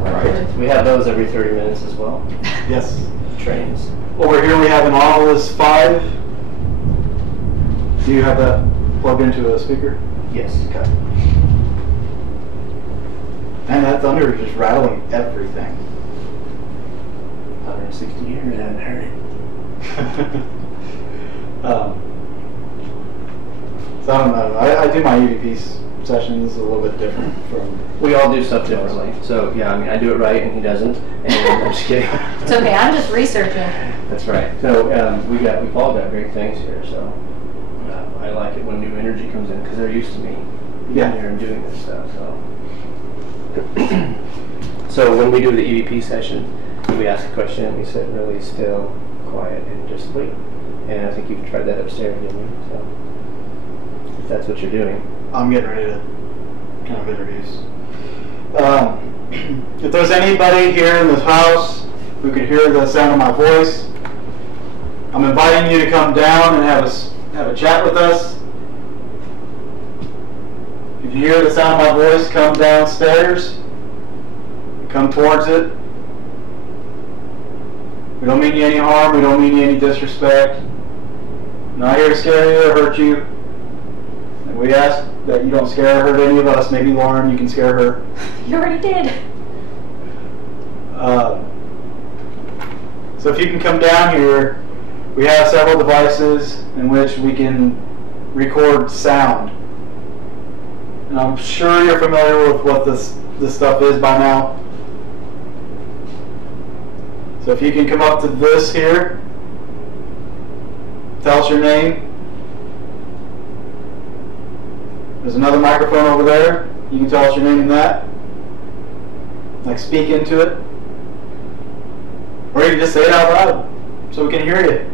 Alright. We have those every 30 minutes as well. Yes. Trains. Over here we have an Ovilus 5. Do you have that plugged into a speaker? Yes. Okay. And that thunder is just rattling everything. 160 years, I haven't heard it. So I don't know. I do my EVP sessions a little bit different from. We all do stuff differently. So yeah, I mean, I do it right and he doesn't. And I'm just kidding. It's okay, I'm just researching. That's right. So we've all got great things here. So I like it when new energy comes in because they're used to me being here and doing this stuff. So so when we do the EVP session, we ask a question. We sit really still, quiet, and just wait. And I think you've tried that upstairs, didn't you? So if that's what you're doing. I'm getting ready to kind of introduce. If there's anybody here in this house who could hear the sound of my voice, I'm inviting you to come down and have a chat with us. If you hear the sound of my voice, come downstairs. Come towards it. We don't mean you any harm. We don't mean you any disrespect. I'm not here to scare you or hurt you. And we ask that you don't scare or hurt any of us. Maybe Lauren, you can scare her. You already did. So if you can come down here, we have several devices in which we can record sound. And I'm sure you're familiar with what this stuff is by now. So if you can come up to this here, tell us your name. There's another microphone over there. You can tell us your name in that. Like speak into it. Or you can just say it out loud so we can hear you.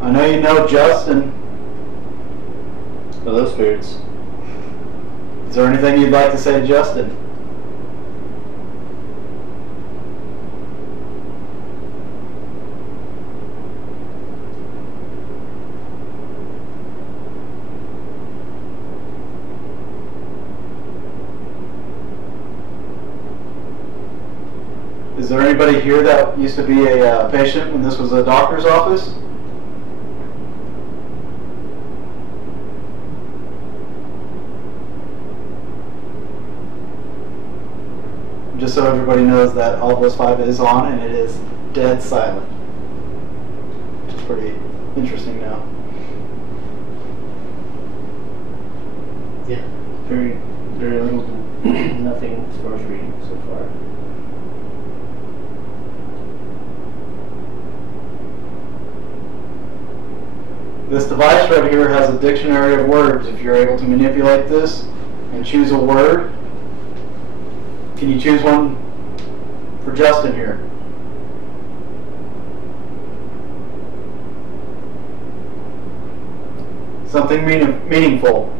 I know you know Justin. Hello, spirits. Is there anything you'd like to say to Justin? Is there anybody here that used to be a patient when this was a doctor's office? just so everybody knows that All of Us 5 is on and it is dead silent. Which is pretty interesting now. Yeah, very little to nothing as far as reading so far. This device right here has a dictionary of words. If you're able to manipulate this and choose a word, can you choose one for Justin here? Something meaningful.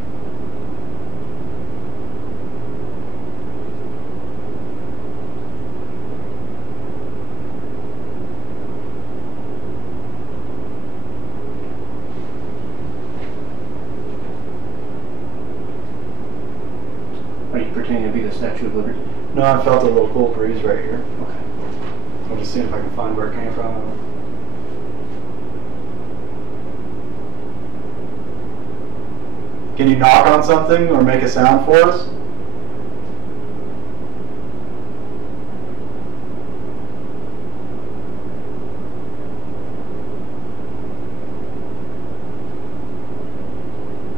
Are you pretending to be the Statue of Liberty? No, I felt a little cool breeze right here. Okay. I'll just see if I can find where it came from. Can you knock on something or make a sound for us?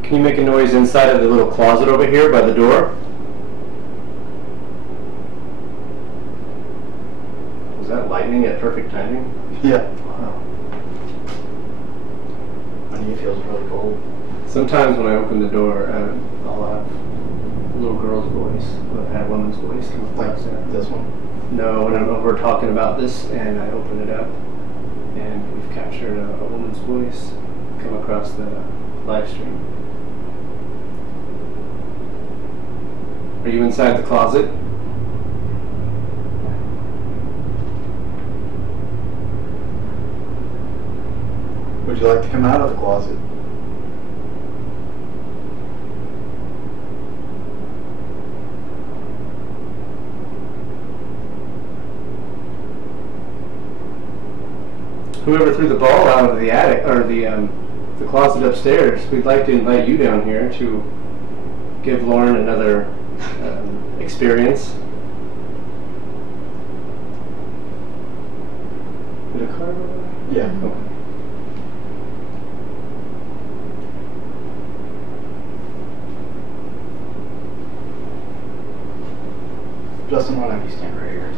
Can you make a noise inside of the little closet over here by the door? Was that lightning at perfect timing? Yeah. Wow. My knee feels really cold. Sometimes when I open the door, I'll have a little girl's voice, or I had a woman's voice come across there. This one? No, when we're talking about this and I open it up, and we've captured a woman's voice come across the live stream. Are you inside the closet? Would you like to come out of the closet? Whoever threw the ball out of the attic or the closet upstairs, we'd like to invite you down here to give Lauren another experience. Did a car go by? Yeah. Okay. Justin, why don't you stand right here?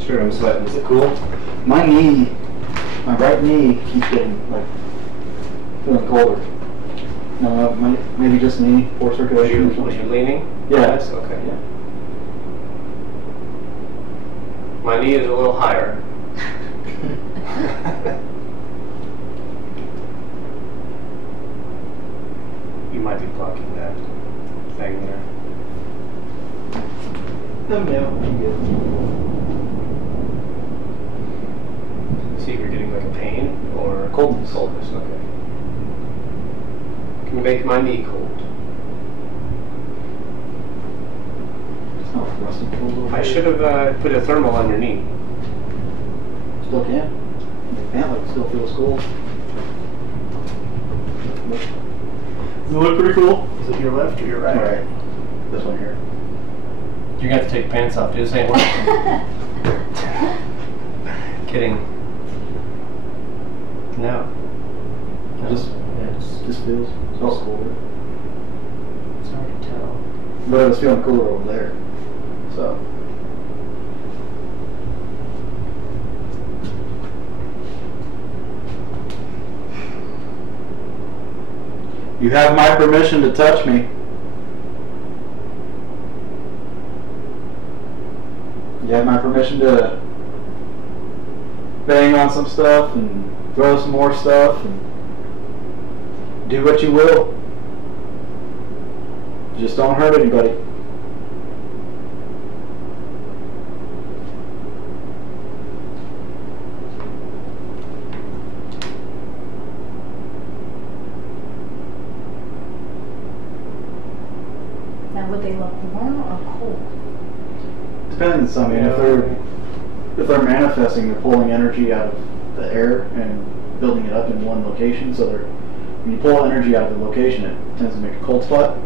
Sure, I'm sweating. Is it cool? My knee, my right knee keeps getting, like, feeling colder. No, maybe just knee, poor circulation or Was something. you leaning? Yeah. Yes, okay. Yeah. My knee is a little higher. You might be blocking that thing there. Thumbnail. I'm good. See if you're getting like a pain or Coldness. Coldness, okay. Can you make my knee cold? It's not rusting cold over I here. should have put a thermal on your knee. Still can. The pant leg still feels cold. Does it look pretty cool? Is it your left or your right? Alright. This one here. You're gonna have to take your pants off, dude. This ain't working. Kidding. No. Just It's feels colder. hard to tell. But it was feeling cooler over there. So. You have my permission to touch me. You have my permission to bang on some stuff and throw some more stuff and do what you will. Just don't hurt anybody. Now, would they look warm or cold? Depends. I mean, if they're manifesting, they're pulling energy out of the air and building it up in one location. So when you pull energy out of the location, it tends to make a cold spot.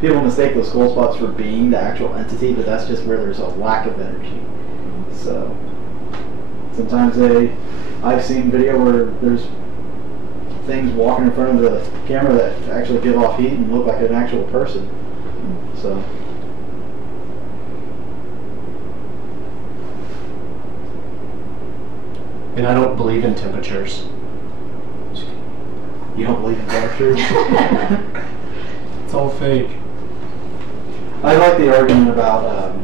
people mistake those cold spots for being the actual entity, but that's just where there's a lack of energy. So sometimes I've seen video where there's things walking in front of the camera that actually give off heat and look like an actual person. So. And I don't believe in temperatures. You don't believe in temperatures? It's all fake. I like the argument about,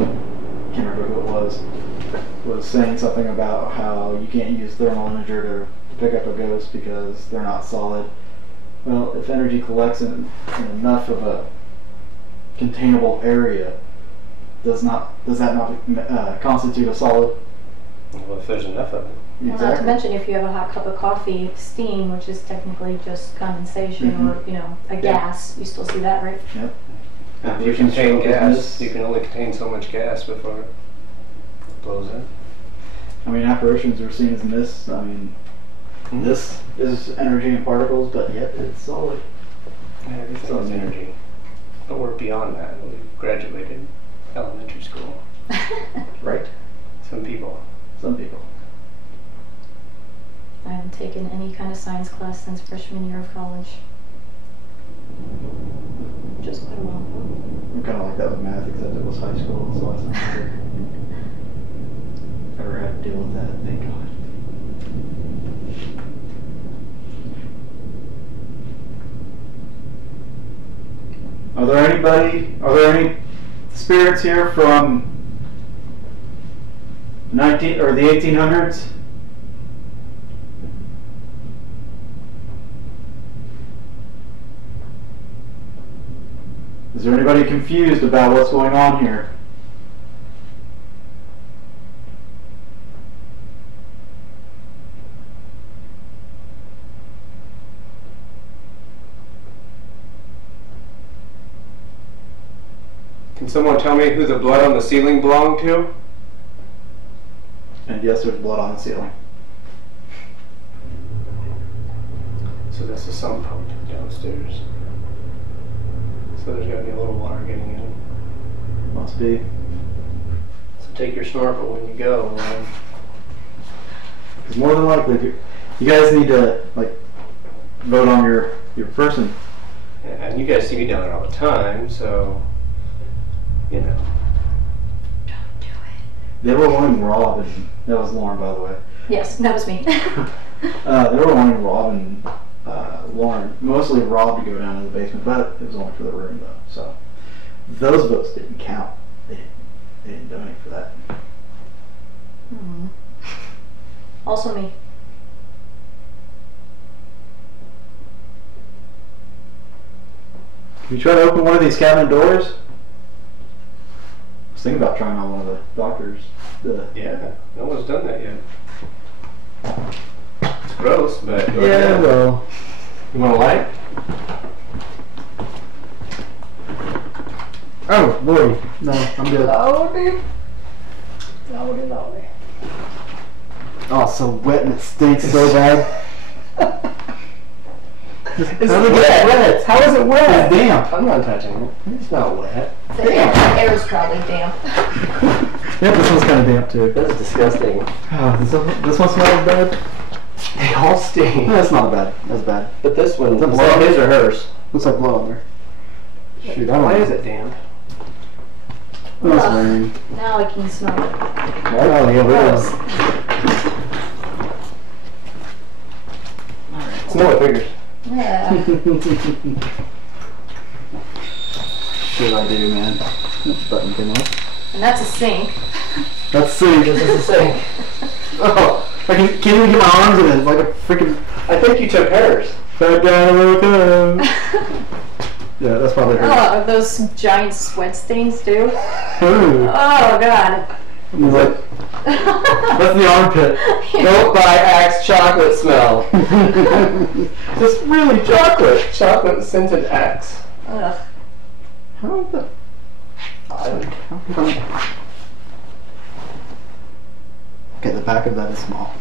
can't remember who it was saying something about how you can't use thermal imager to pick up a ghost because they're not solid. Well, if energy collects in enough of a containable area, does that not constitute a solid? Well, if there's enough of it. Well, not to Exactly. mention if you have a hot cup of coffee, steam, which is technically just condensation or, a gas, you still see that, right? Yep. If you contain gas, you can only contain so much gas before it blows in. I mean, apparitions are seen as mists. I mean, this is energy and particles, but yet it's solid. Yeah, everything is energy. But we're beyond that. We graduated elementary school. Right? Some people. Some people. I haven't taken any kind of science class since freshman year of college. Just quite a while ago. I'm kind of like that with math, except it was high school, so I never had to deal with that, thank God. Are there any spirits here from the 1800s? Is there anybody confused about what's going on here? Can someone tell me who the blood on the ceiling belonged to? And yes, there's blood on the ceiling. So that's the sump pump downstairs. So there's got to be a little water getting in. Must be. So take your snorkel when you go. Because more than likely, you guys need to vote on your person. And you guys see me down there all the time, so Don't do it. They were wanting Rob, and that was Lauren, by the way. Yes, that was me. They were wanting Rob and Lauren, mostly Rob, to go down to the basement, but it was only for the room though. So those votes didn't count. They didn't donate for that. Also me. Can you try to open one of these cabinet doors? I was thinking about trying on one of the doctors. yeah, no one's done that yet. It's gross, but go Yeah, ahead. well. You want a light? Oh, Lordy. No, I'm good. Lordy. Oh, it's so wet and it stinks so bad. It's How did it get wet? How is it wet? It's damp. I'm not touching it. It's not wet. The air is probably damp. Yep, this one's kind of damp too. That's disgusting. Oh, this one smells bad? They all stink. No, that's not bad. That's bad. But this one, is Is that that blood? his or hers? Looks like blood on there. Shoot, I don't Why know. is it damp? That's lame. Now I can smell it. Oh, yeah, Gross. Smell it fingers. Yeah. Shit, I do, man. That button came off. And that's a sink. That's sick. This is the sink. Oh, I can't even get my arms in it. It's like a freaking I think you took hers. fat guy woke up. Yeah, that's probably her. Oh, are those giant sweat stains too? Ooh. Oh god. He's like, that's the armpit. Don't buy Axe chocolate smell. Just really chocolate. Chocolate scented Axe. Ugh. How the? Okay, the back of that is small.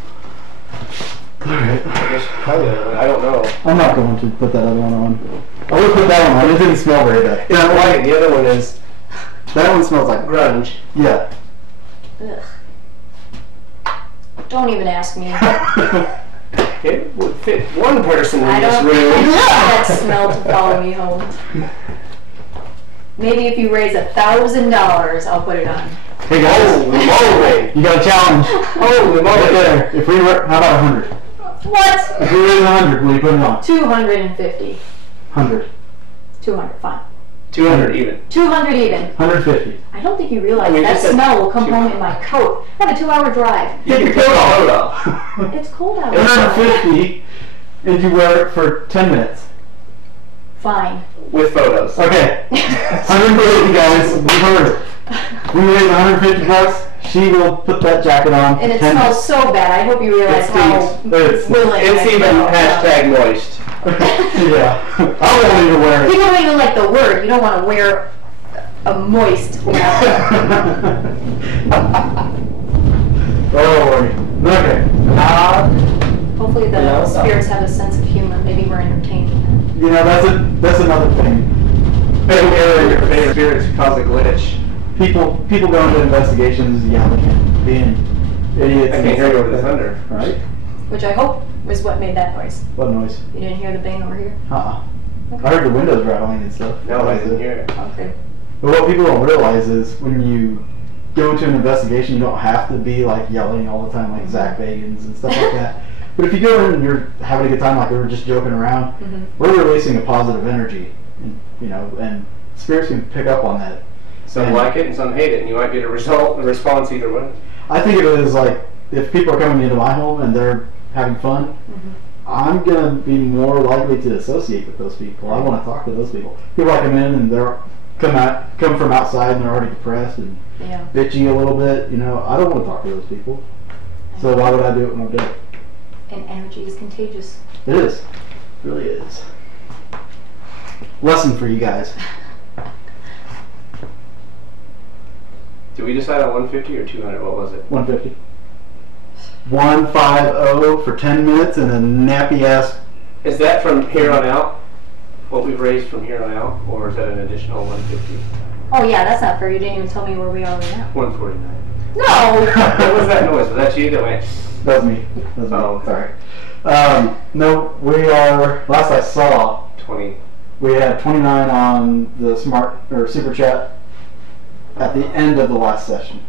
Alright. I guess probably the other one. I don't know. I'm not going to put that other one on. I would put that one on. It didn't smell very bad. It's white. The other one is That one smells like grunge. Yeah. Ugh. Don't even ask me. It would fit one person in I this don't room. that smell to follow me home. Maybe if you raise $1,000, I'll put it on. Hey guys. Holy moly! You got a challenge. Holy moly! Right there. If we were, how about 100? What? If we raise 100, will you put it on? 250. 100. 200, fine. 200 even. 200 even. 150. I don't think you realize We that just said smell will come 200. home in my coat. I have a 2-hour drive. You can put all off. It's cold out. 150, and you wear it for 10 minutes. Fine. With photos. Okay. 150 guys, we heard it. We raise 150 bucks. She will put that jacket on. And it 10 smells so bad. I hope you realize how It's- willing It's I even am. hashtag moist. Yeah. I won't even wear it. People don't even like the word. You don't want to wear a moist. Oh, okay. Hopefully the spirits have a sense of humor. Maybe we're entertaining them. You know, that's another thing. Your favorite spirits cause a glitch. People go into investigations, yelling, being idiots. I can't hear you over the thunder. Right? Which I hope was what made that noise. What noise? You didn't hear the bang over here? I heard the windows rattling and stuff. No, I didn't hear it. Okay. But what people don't realize is when you go into an investigation, you don't have to be like yelling all the time like Zach Bagans and stuff like that. But if you go in and you're having a good time, like we were just joking around, we're releasing a positive energy, and, you know, and spirits can pick up on that. Some like it and some hate it, and you might get a response either way. I think of it as like if people are coming into my home and they're having fun, I'm gonna be more likely to associate with those people. I want to talk to those people. People that come in and they're come from outside and they're already depressed and bitchy a little bit. You know, I don't want to talk to those people. So why would I do it when I'm dead? And energy is contagious. It is. It really is. Lesson for you guys. Did we decide on 150 or 200? What was it? 150. 150 for 10 minutes and a nappy ass. Is that from here on out? What we've raised from here on out? Or is that an additional 150? Oh yeah, that's not fair. You didn't even tell me where we are right now. 149. No! What was that noise? Was that you that went? That was me. That was me. Oh, sorry. No, we are, last I saw, 20. we had 29 on the super chat at the end of the last session.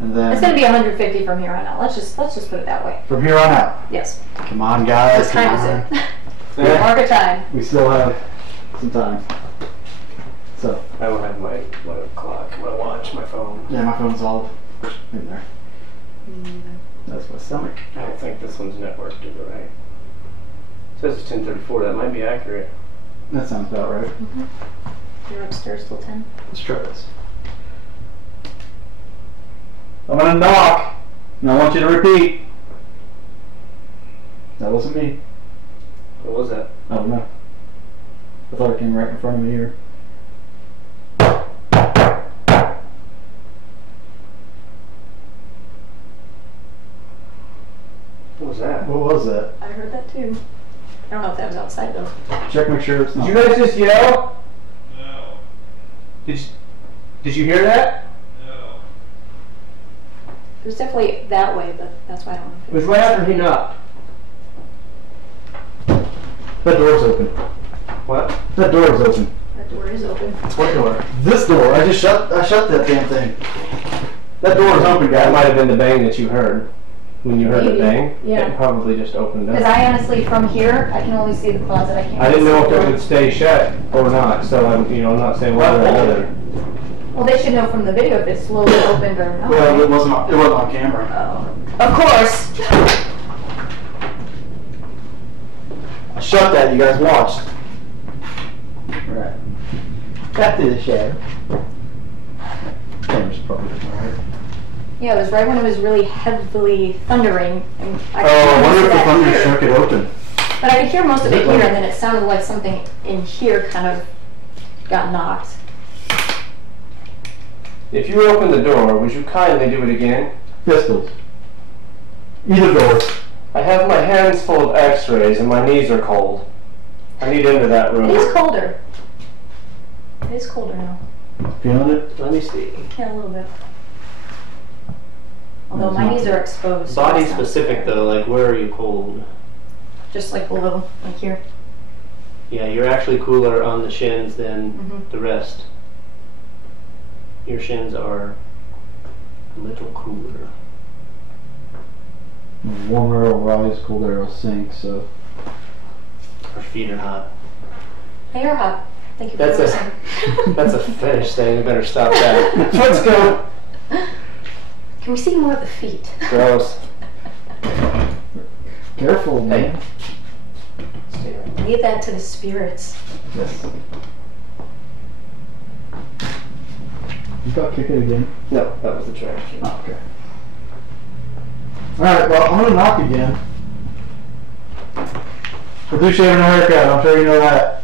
And then It's gonna be 150 from here on out. Let's just put it that way. from here on out. Yes. Come on, guys. What time come is on. it? Mark a time. We still have some time. So, I don't have my clock, my watch, my phone. yeah, my phone's all in there. That's my stomach. I don't think this one's networked, is it right? It says it's 10:34. That might be accurate. That sounds about right. You're upstairs till 10. Let's try this. I'm gonna knock, and I want you to repeat. That wasn't me. What was that? I don't know. I thought it came right in front of me here. What was that? What was that? I heard that too. I don't know if that was outside though. Check, make sure it's not. Did you guys just yell? No. Did you hear that? It was definitely that way, but that's why I don't know. It was right after he knocked. That door's open. What? That door is open. That door is open. What door? This door. I shut that damn thing. That door is open, That guys. might have been the bang that you heard. When you heard Maybe. the bang, Yeah. it probably just opened Because up. I honestly, from here, I can only see the closet. I can't. I didn't see know the if it door. would stay shut or not, so I'm not saying one or the other. Well, they should know from the video if it's slowly opened or not. Well, it wasn't on camera. Oh. Of course. I shut that. You guys watched. Right. Back to the shadow. Camera's probably alright. Yeah, it was right when it was really heavily thundering. And I could Oh, I hear most wonder of if the that thunder here. shook it open. But I could hear most of it Is it here, like- and then it sounded like something in here kind of got knocked. If you open the door, would you kindly do it again? Pistols. Either door. I have my hands full of x-rays and my knees are cold. I need into that room. It is colder. It is colder now. Feeling it? Let me see. Yeah, a little bit. Although my knees are exposed. so Body it's not specific bad. though, like where are you cold? Just like below, like here. Yeah, you're actually cooler on the shins than Mhm. the rest. Your shins are a little cooler. Warmer will rise, colder will sink, so. Our feet are hot. They are hot. Thank you for That's listening. That's a fetish thing, we better stop that. Let's go! Can we see more of the feet? Gross. Careful, Hey. man. Stay right. Leave that to the spirits. Yes. You got kick it again? No, that was the trash. Oh, okay. Alright, well, I'm gonna knock again. We'll do shaving a haircut, I'm sure you know that.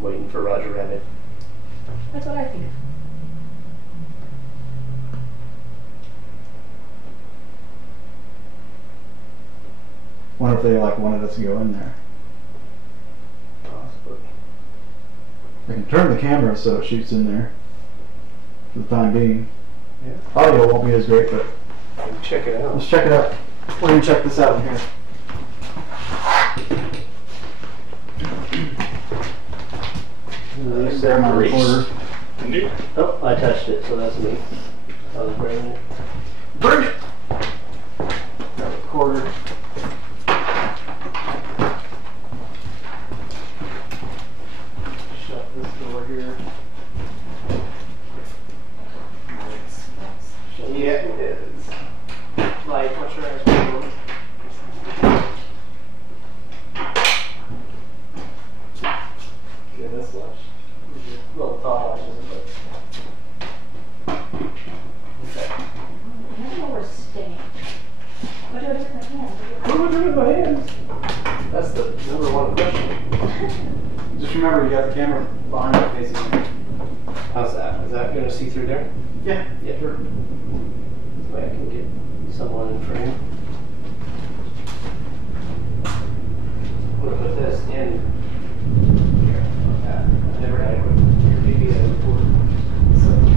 Waiting for Roger Rabbit. That's what I think. Wonder if they wanted us to go in there. Possibly. I can turn the camera so it shoots in there for the time being. Yeah. Audio won't be as great, but Check it out. let's check it out. We're gonna check this out in here. Nice There, my recorder. Oh, I touched it, so that's me. I was bringing it. Bring it! Got a recorder. Shut this door here. Yeah, it is. Like, what's your eyes? Okay, that's lush. Little tall lashes, but. Okay. I don't know where it's staying. What do I do with my hands? What am I doing with my hands? That's the number one question. Just remember, you got the camera behind you facing you. How's that? Is that going to see through there? Yeah, Yeah. sure. That way I can get someone in frame. I'm going to put this in here. Like that. I've never had it with your BBA before.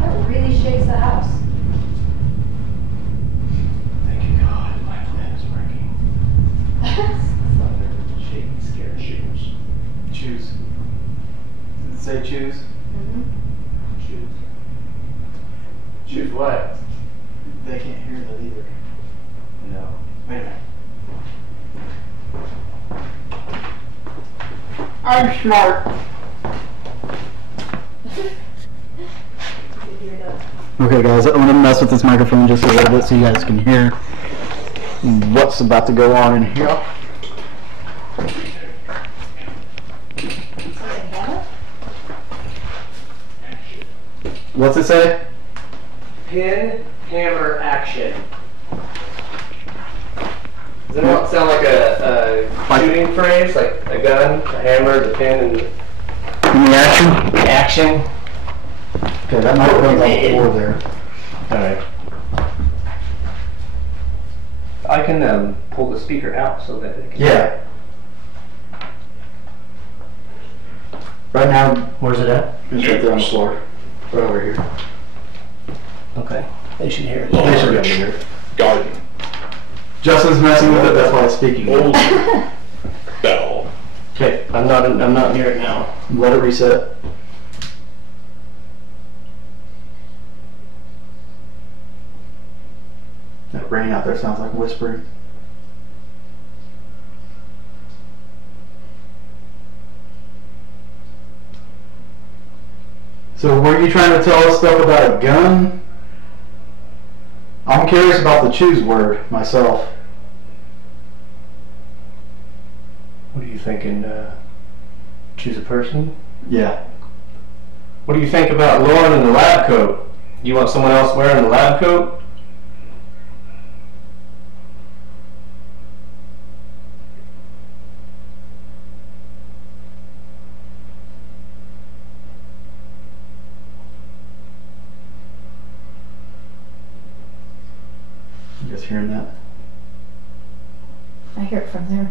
That really shakes the house. Thank you, God. My plan is working. Thunder, shaking, scared shoes. Choose. Did it say choose? Mm-hmm. Choose. Choose what? They can't hear that either. No. Wait a minute. I'm smart. Okay guys, I'm gonna mess with this microphone just a little bit so you guys can hear what's about to go on in here. What's it say? Pin, hammer, action. Does that not sound like a shooting phrase? Like a gun, a hammer, the pin, and In the action? action? Okay, that microphone's on the floor there. Alright. I can pull the speaker out so that it can... Yeah. Right now, Where's it at? it's right there on the floor. Right over here. Okay. They should hear it. They should be here. Garden. Justin's messing with it, that's why it's speaking. Old bell. Okay, I'm not near it now. Let it reset. That rain out there sounds like whispering. So were you trying to tell us stuff about a gun? I'm curious about the choose word myself. What are you thinking? Choose a person? Yeah. What do you think about Lauren in the lab coat? Do you want someone else wearing the lab coat? You guys hearing that? I hear it from there.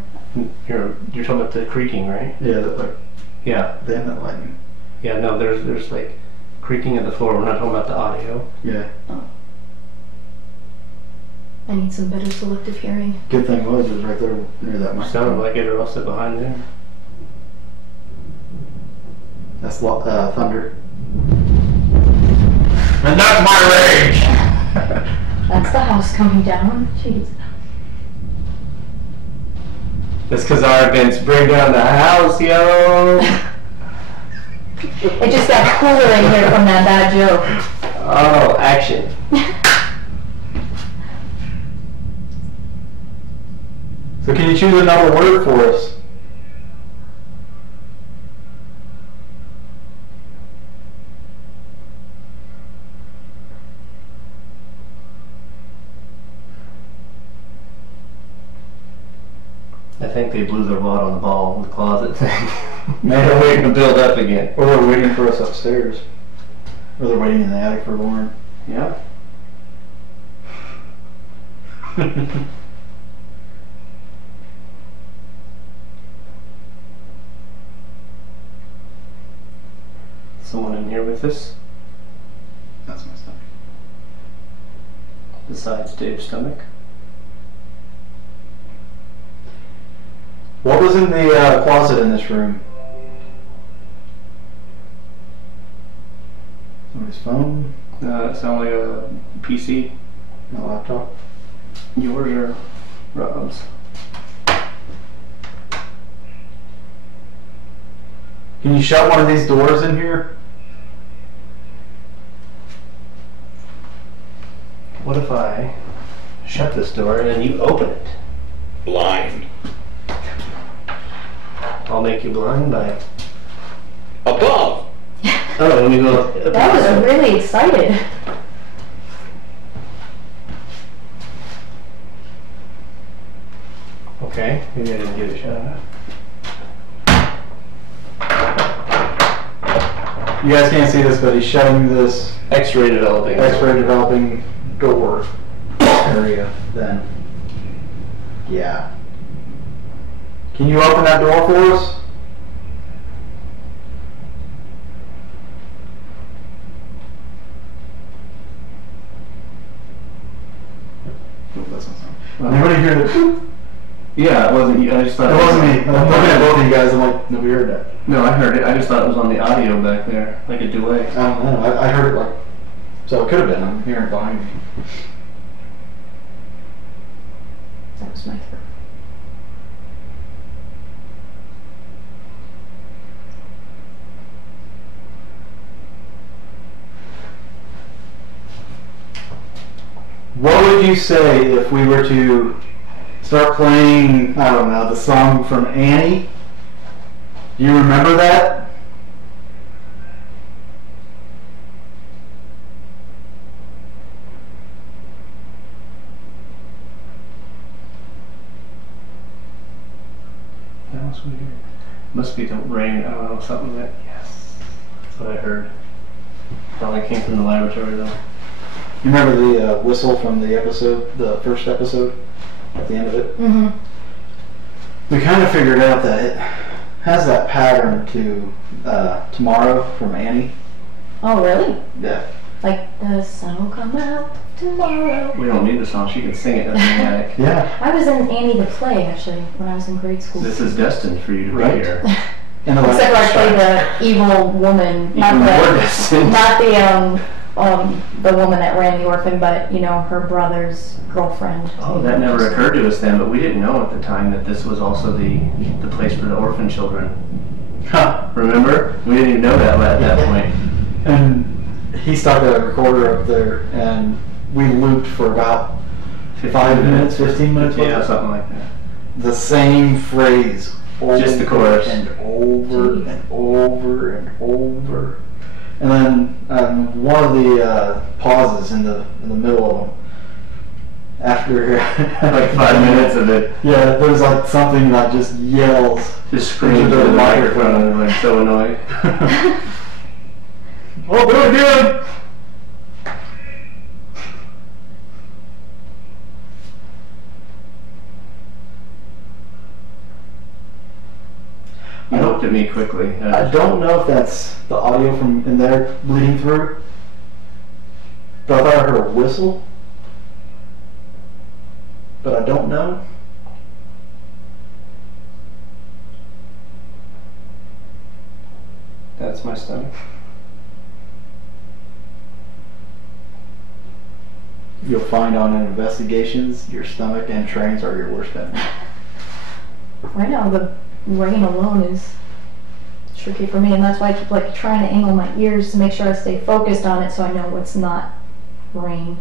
You're talking about the creaking, right? Yeah, like Yeah. then that lightning. Yeah, no, there's like creaking of the floor. We're not talking about the audio. Yeah. I need some better selective hearing. Good thing was it was right there near that microphone. Sounded like it, or else it behind there. That's thunder. And that's my rage! That's the house coming down. Jeez. That's because our events bring down the house, yo! It just got cooler in here from that bad joke. Oh, action. So can you choose another word for us? I think they blew their wad on the ball in the closet thing. They're waiting to build up again. Or they're waiting for us upstairs. Or they're waiting in the attic for Lauren. Yeah. Someone in here with us? That's my stomach. Besides Dave's stomach? What was in the closet in this room? Somebody's phone? It sounds like a PC. My laptop? Yours or Rob's? Can you shut one of these doors in here? What if I shut this door and then you open it? Blind. I'll make you blind by... Above. Oh, let me go... That was really excited. Okay, maybe I didn't give it a shot. You guys can't see this, but he's shutting this X-ray developing. X-ray developing door area then. Yeah. Can you open that door for us? Oh, that's not sound. Anybody hear the? Yeah, it wasn't you. I just thought It wasn't me. I'm looking at both of you guys. I'm like, nobody heard that. No, I heard it. I just thought it was on the audio back there, like a delay. I don't know. I heard it like. So it could have been. I'm hearing it behind me. That was my throat. What would you say if we were to start playing, I don't know, the song from Annie? Do you remember that? That was weird. Must be the rain. I don't know, something that... Yes. That's what I heard. Probably came from the laboratory though. You remember the whistle from the episode, the first episode, at the end of it? Mm-hmm. We kind of figured out that it has that pattern to Tomorrow from Annie. Oh, really? Yeah. Like, the sun will come out tomorrow. We don't need the song. She can sing it in the attic. Yeah. I was in Annie the play, actually, when I was in grade school. This is destined for you to Right. be here. And the Except for I played the evil woman, Even more destined. not the woman that ran the orphan, but, you know, her brother's girlfriend. Oh, that never occurred to us then, but we didn't know at the time that this was also the place for the orphan children. Huh. Remember? We didn't even know that at that point. And he stuck a recorder up there, and we looped for about 5 minutes, 15 minutes. was Yeah, it? something like that. The same phrase over Just the chorus. and over Jeez. and over and over. And then one of the pauses in the middle of them, after Like 5 minutes of it. yeah, there's like something that just yells. Just screaming Into to the the microphone and like so annoying. Oh, do it again! looked at me quickly. I don't know if that's the audio from in there bleeding through, but I thought I heard a whistle, but I don't know. That's my stomach. You'll find on investigations, your stomach and trains are your worst enemy. Right now, the rain alone is tricky for me, and that's why I keep like trying to angle my ears to make sure I stay focused on it so I know it's not rain.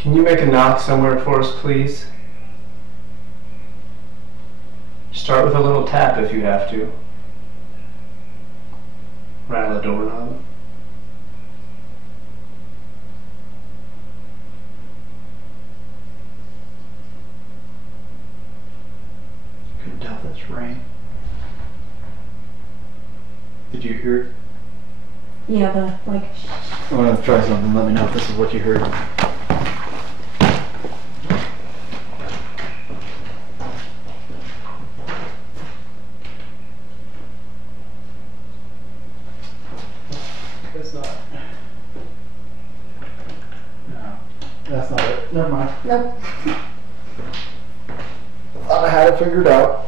Can you make a knock somewhere for us, please? Start with a little tap if you have to. Rattle a doorknob. Couldn't tell if that's rain. Did you hear it? Yeah, the like. I'm gonna try something. Let me know if this is what you heard. It's not. No, that's not it. Never mind. Nope. Thought I had it figured out.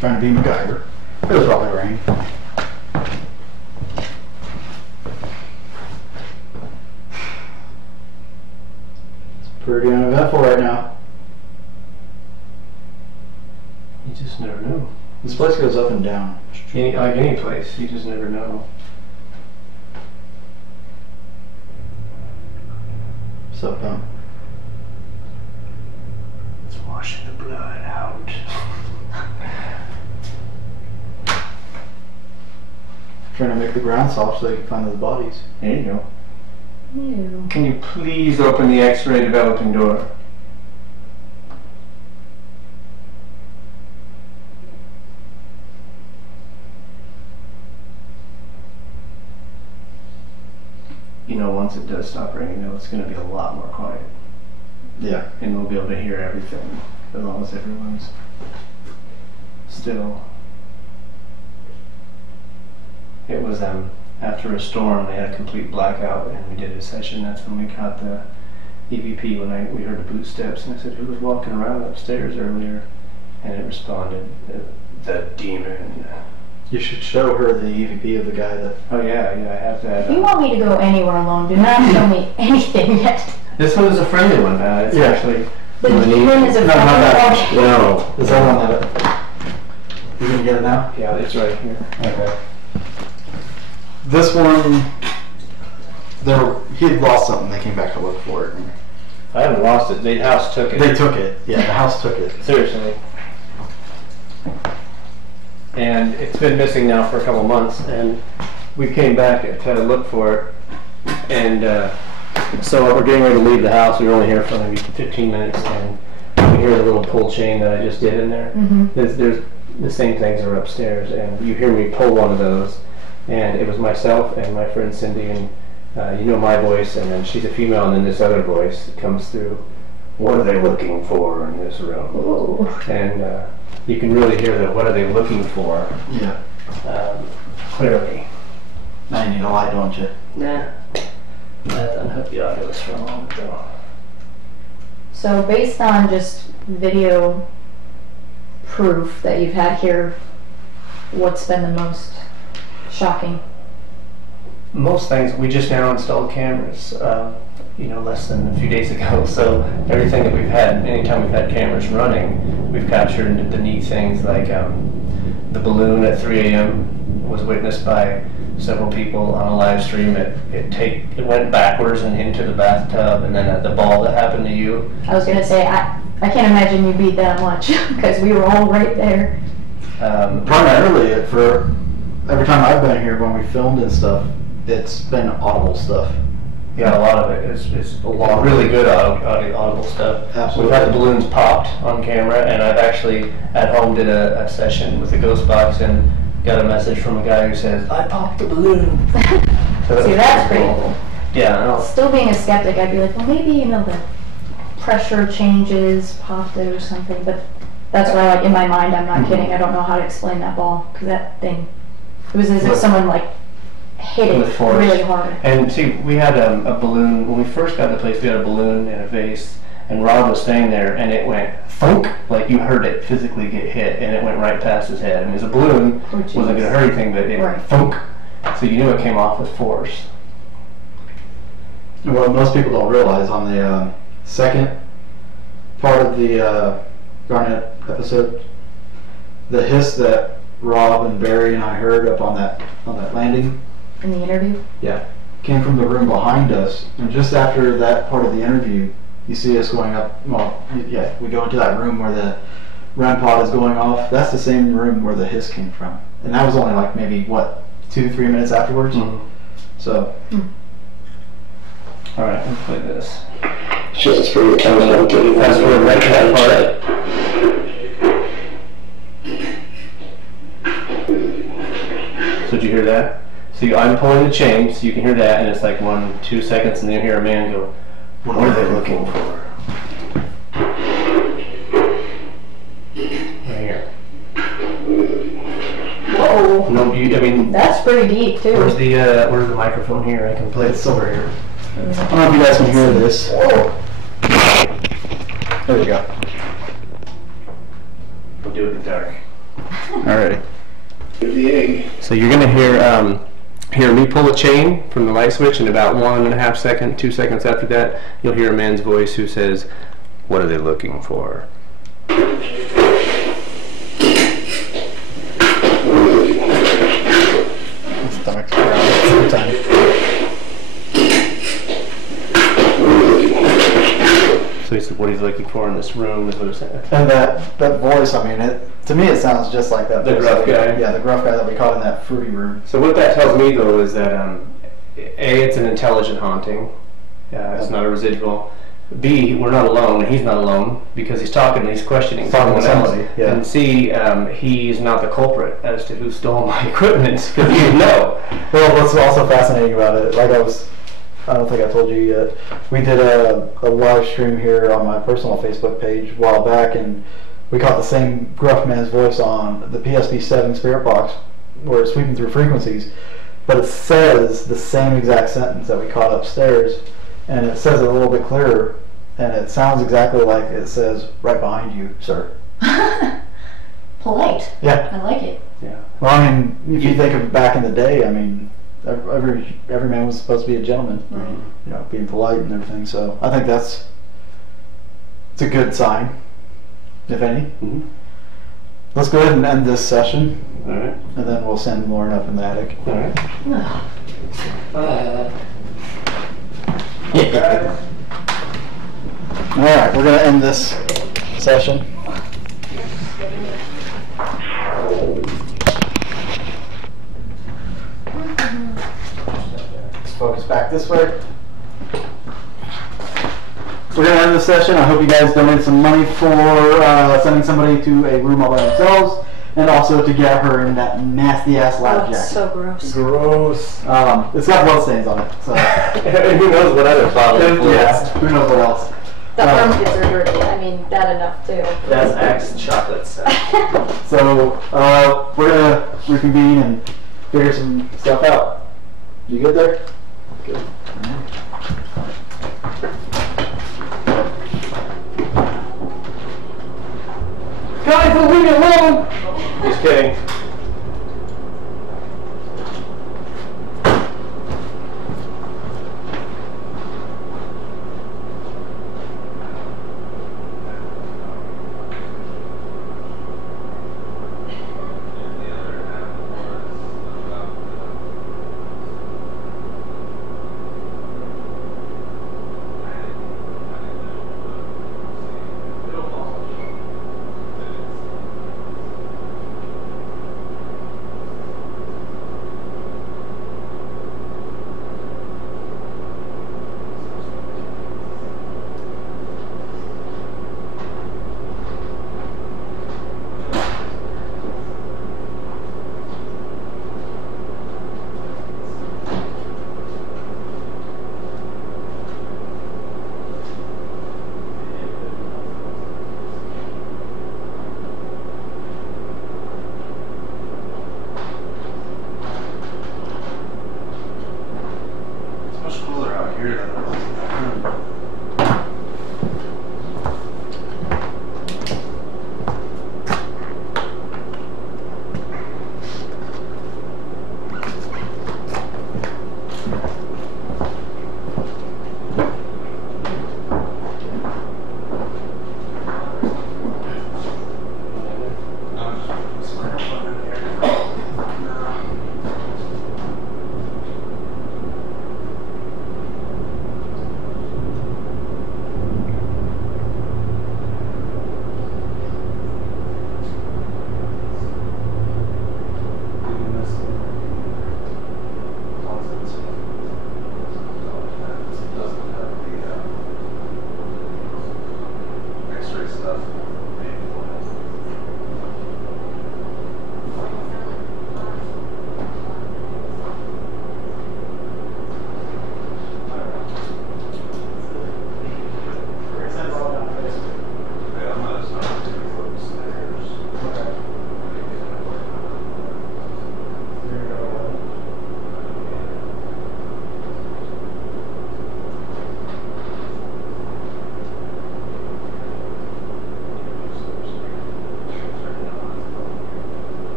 Trying to be MacGyver. It was probably rain. It's pretty uneventful right now. You just never know. This place goes up and down. Like any place, you just never know. What's up, Pump? It's washing the blood out. Trying to make the ground soft so they can find those bodies. There you go. Ew. Can you please open the X-ray developing door? You know, once it does stop ringing, though, it's going to be a lot more quiet. Yeah. And we'll be able to hear everything, as long as everyone's still. It was after a storm, they had a complete blackout, and we did a session. That's when we caught the EVP when we heard the boot steps, and I said, "Who was walking around upstairs earlier?" And it responded, "The demon." You should show her the EVP of the guy that. Oh yeah, I have that. If you want me to go anywhere alone, do not show me anything yet. This one is a friendly one. It's Yeah. actually. The demon is a No, not that. friendly No. Is that one that? You gonna get it now? Yeah, it's right here. Okay. This one, he had lost something. They came back to look for it. And I haven't lost it. The house took it. they took it. Yeah, the house took it. Seriously. And it's been missing now for a couple months, and we came back to look for it. And so we're getting ready to leave the house. We were only here for maybe 15 minutes, and you can hear the little pull chain that I just did in there. Mm-hmm. There's the same things are upstairs, and you hear me pull one of those. And it was myself and my friend Cindy, and you know my voice, and then she's a female, and then this other voice that comes through. What are they looking for in this room? Ooh. And you can really hear the what are they looking for Yeah. clearly. Now you need a light, don't you? Nah. That unhooked the audio for a moment though. So based on just video proof that you've had here, what's been the most shocking? Most things, we just now installed cameras, less than a few days ago. So everything that we've had, anytime we've had cameras running, we've captured the neat things like the balloon at 3 a.m. was witnessed by several people on a live stream. It went backwards and into the bathtub, and then the ball that happened to you. I was gonna say, I can't imagine you beat that much because we were all right there. Primarily, for every time I've been here when we filmed and stuff, it's been audible stuff. Yeah, a lot of it is a lot really good audible stuff. Absolutely. We've had the balloons popped on camera, and I've actually at home did a session with the ghost box and got a message from a guy who says, "I popped the balloon." So See, that's pretty cool. Yeah, I know. Still being a skeptic, I'd be like, well, maybe, you know, the pressure changes popped it or something, but that's why, like, in my mind, I'm not kidding, I don't know how to explain that ball, because that thing, it was as if someone, like, hit it With force. really hard. And see, we had a balloon, when we first got the place, we had a balloon and a vase, and Rob was staying there, and it went thunk, like you heard it physically get hit, and it went right past his head. And it was a balloon, Oh, wasn't going to hurt anything, but it Right. thunk. So you knew it came off with force. What most people don't realize, on the second part of the Garnett episode, the hiss that Rob and Barry and I heard up on that landing, In the interview? yeah, came from the room behind us. And just after that part of the interview, you see us going up. Well, yeah, we go into that room where the REM pod is going off. That's the same room where the hiss came from, and that was only like maybe what 2-3 minutes afterwards. So. All right, let's play this. Just for your camera, Fast forward right to that part. So did you hear that? So I'm pulling the chain, so you can hear that, and it's like 1-2 seconds, and then you hear a man go, "What are they looking for?" Right here. Whoa! No, I mean, That's pretty deep, too. where's the microphone here? I can play It's it over here. I don't know if you guys can hear this. Whoa! There we go. We'll do it in the dark. Alrighty. So you're gonna hear me pull a chain from the light switch, and about 1.5 seconds, 2 seconds after that, you'll hear a man's voice who says, "What are they looking for?" Stomach's growling sometime. So he said, "What he's looking for in this room is what it's saying." And that voice, I mean, to me it sounds just like that The voice gruff that guy. Yeah, the gruff guy that we caught in that fruity room. So what that tells me, though, is that A, it's an intelligent haunting. It's not a residual. B, we're not alone, and he's not alone, because he's talking and he's questioning Talking someone to else. somebody, yeah. And C, he's not the culprit as to who stole my equipment, because he didn't know. Well, what's also fascinating about it, I don't think I told you yet, we did a live stream here on my personal Facebook page a while back, and we caught the same gruff man's voice on the PSP-7 spirit box, where it's sweeping through frequencies, but it says the same exact sentence that we caught upstairs, and it says it a little bit clearer, and it sounds exactly like it says, "Right behind you, sir." Polite. Yeah. I like it. Yeah. Well, I mean, if you think of back in the day, I mean, every man was supposed to be a gentleman, you know, being polite and everything. So I think it's a good sign, if any. Mm-hmm. Let's go ahead and end this session, All right. and then we'll send Lauren up in the attic. All right. All right, we're gonna end this session. Let's focus back this way. We're going to end the session. I hope you guys donated some money for sending somebody to a room all by themselves, and also to get her in that nasty ass lab Oh, it's jacket. so gross. Gross. It's got bloodstains on it, so And who knows what other bottle? yeah, who knows what else. The armpits are dirty. I mean, that enough too. That's Axe chocolates. So we're gonna reconvene and figure some stuff out. You good there? Good. Guys, leave me alone! Just kidding.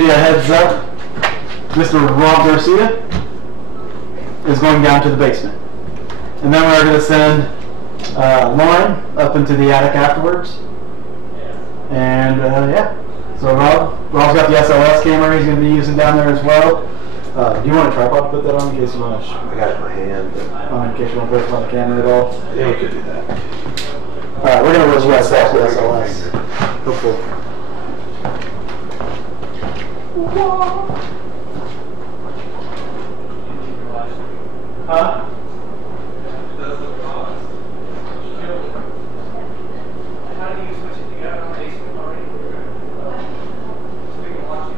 give you a heads up, Mr. Rob Garcia is going down to the basement. And then we're going to send Lauren up into the attic afterwards. And yeah, so Rob's got the SLS camera he's going to be using down there as well. Do you want a tripod to put that on in case you want to? I got it in my hand. In case you want to break it on the camera at all? Yeah, we could do that. Alright, we're going to request that with SLS. Hopefully. Huh? How do you switch it together on Facebook already? So we can watch it.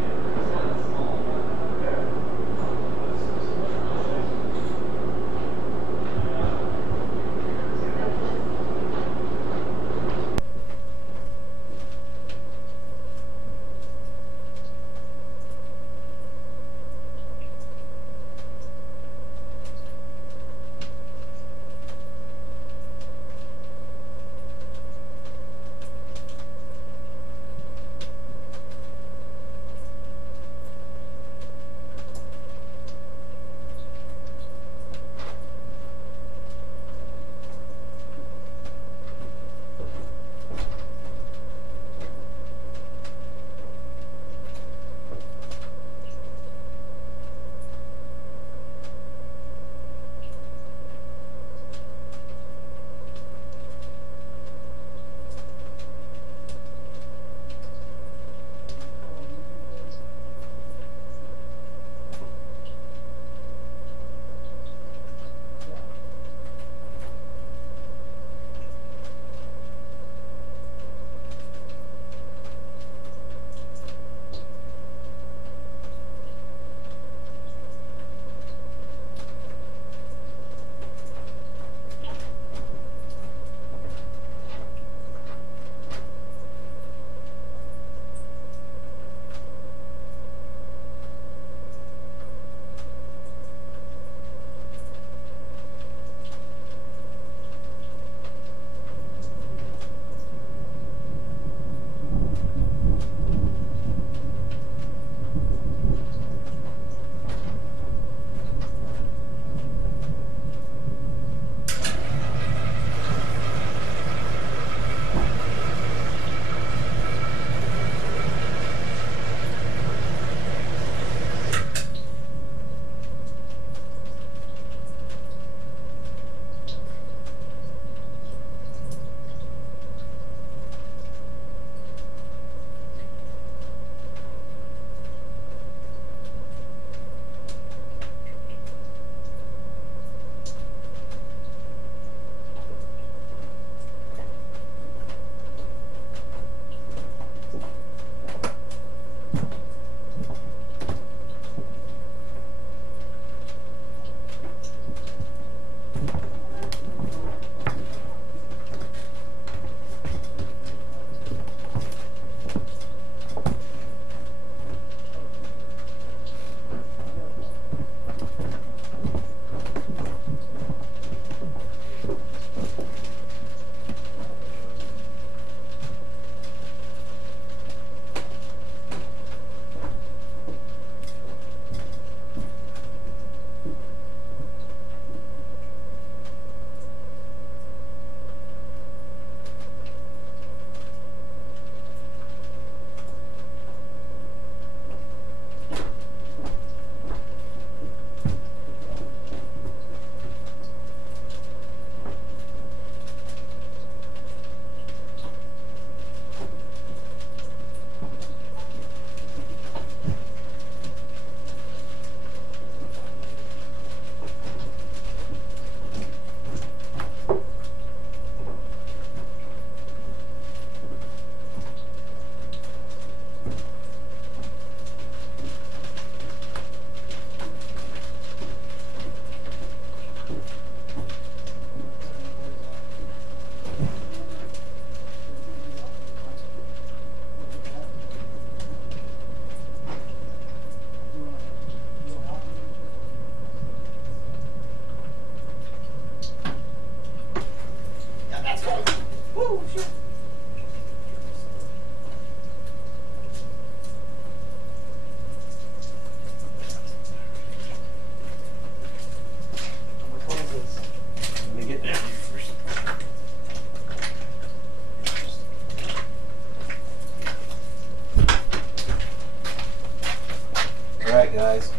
right, guys.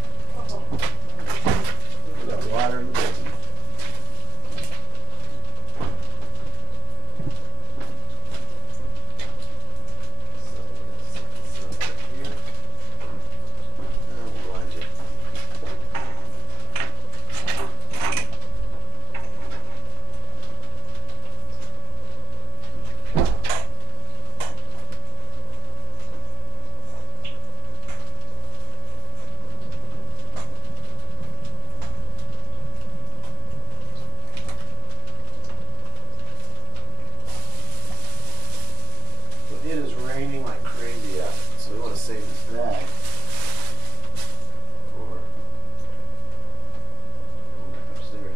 We got water in the basement. It is raining like crazy out, so we want to save this bag for going back upstairs.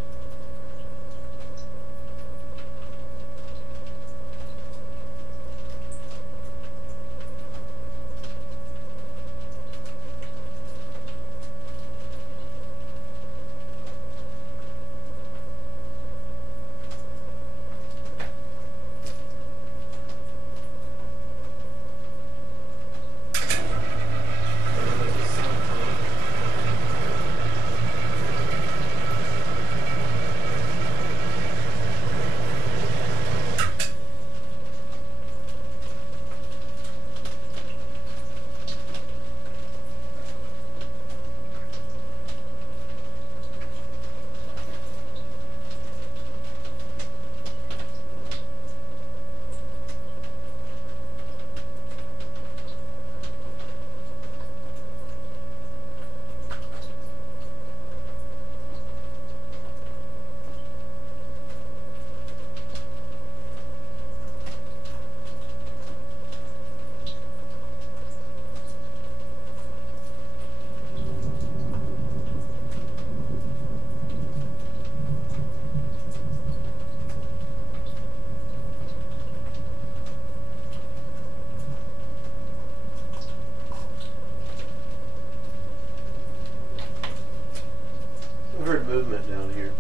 Movement down here.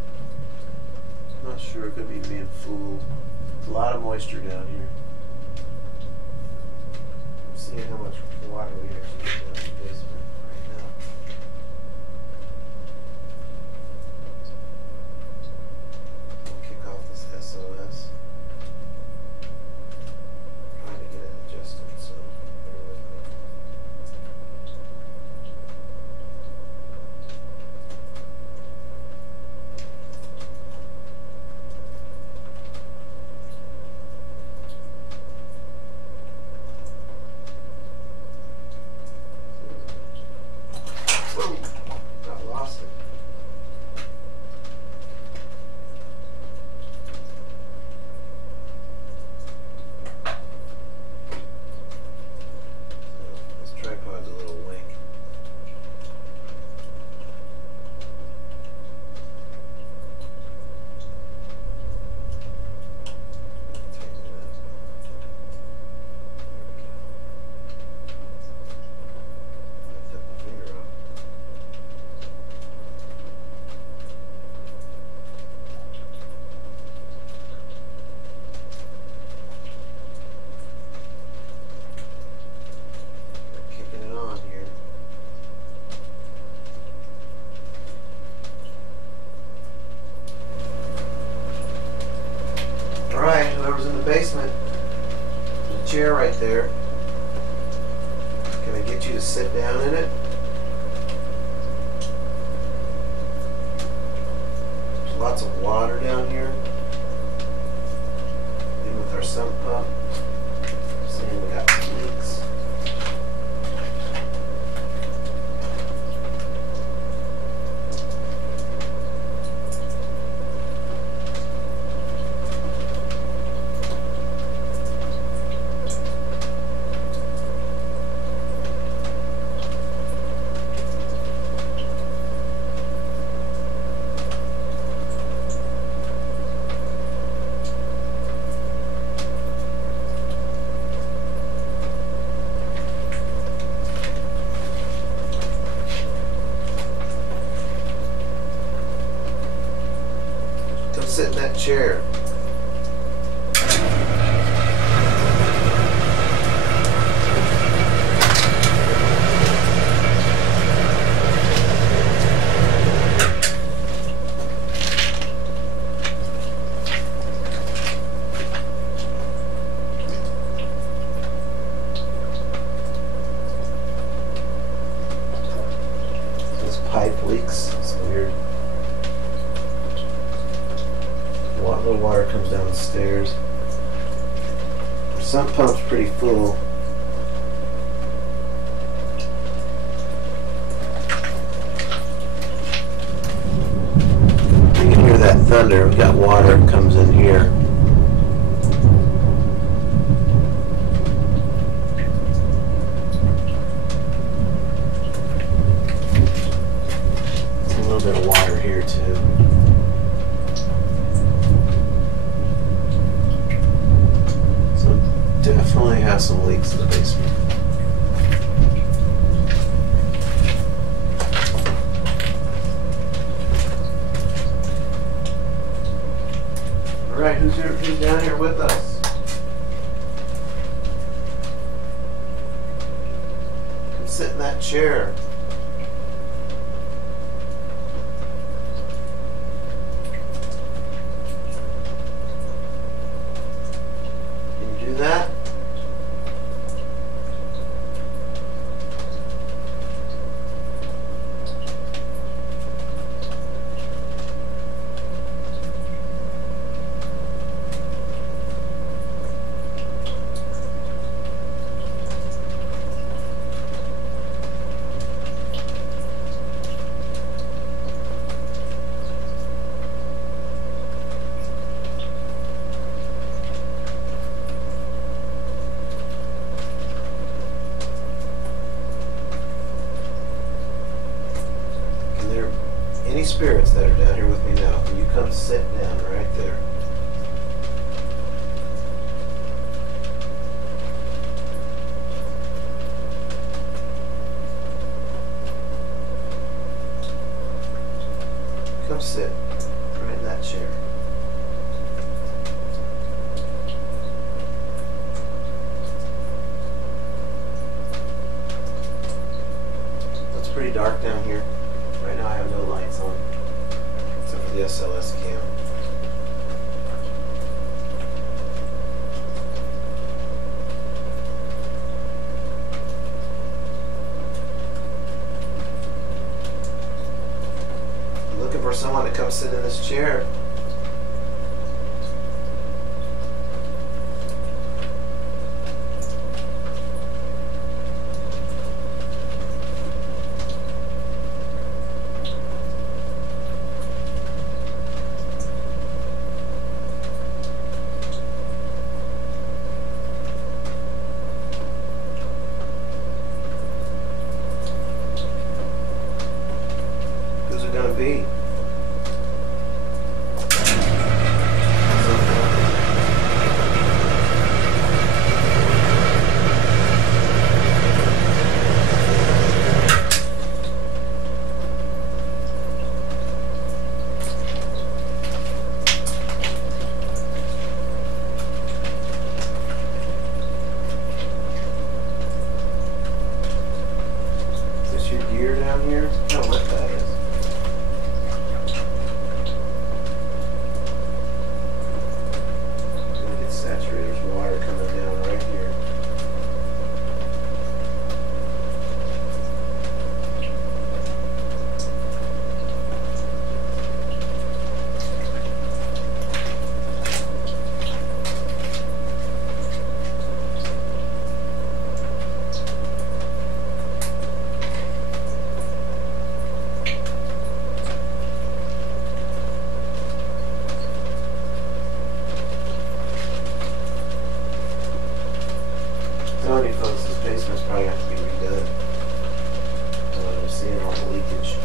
Not sure, it could be being fooled. A lot of moisture down here. I'm seeing how much water we actually get down in the basement right now. We'll kick off this SOS. Trying to get it adjusted, so bear with me. Got lost it. This tripod's a little wink. Tighten it up. There we go. I took my finger off. We're kicking it on here. Alright, whoever's in the basement, there's a chair right there. Can I get you to sit down in it? There's lots of water down here. In with our sump pump. Seeing we got leaks. Sit in that chair. leaks. It's weird. The water comes down the stairs. The sump pump's pretty full. You can hear that thunder. We've got water that comes in here. A little bit of water here too. So definitely has some leaks in the basement. All right, who's down here with us? Come sit in that chair. Can you do that? Any spirits that are down here with me now, can you come sit down right there? Come sit right in that chair. It's pretty dark down here. Right now I have no lights on, except for the SLS cam. I'm looking for someone to come sit in this chair. Who's it gonna be? Is this your gear down here? Look how wet that is. It's gonna get saturated. There's water coming down right here. Telling you folks, this basement's probably going to have to be redone. I'm seeing all the leakage.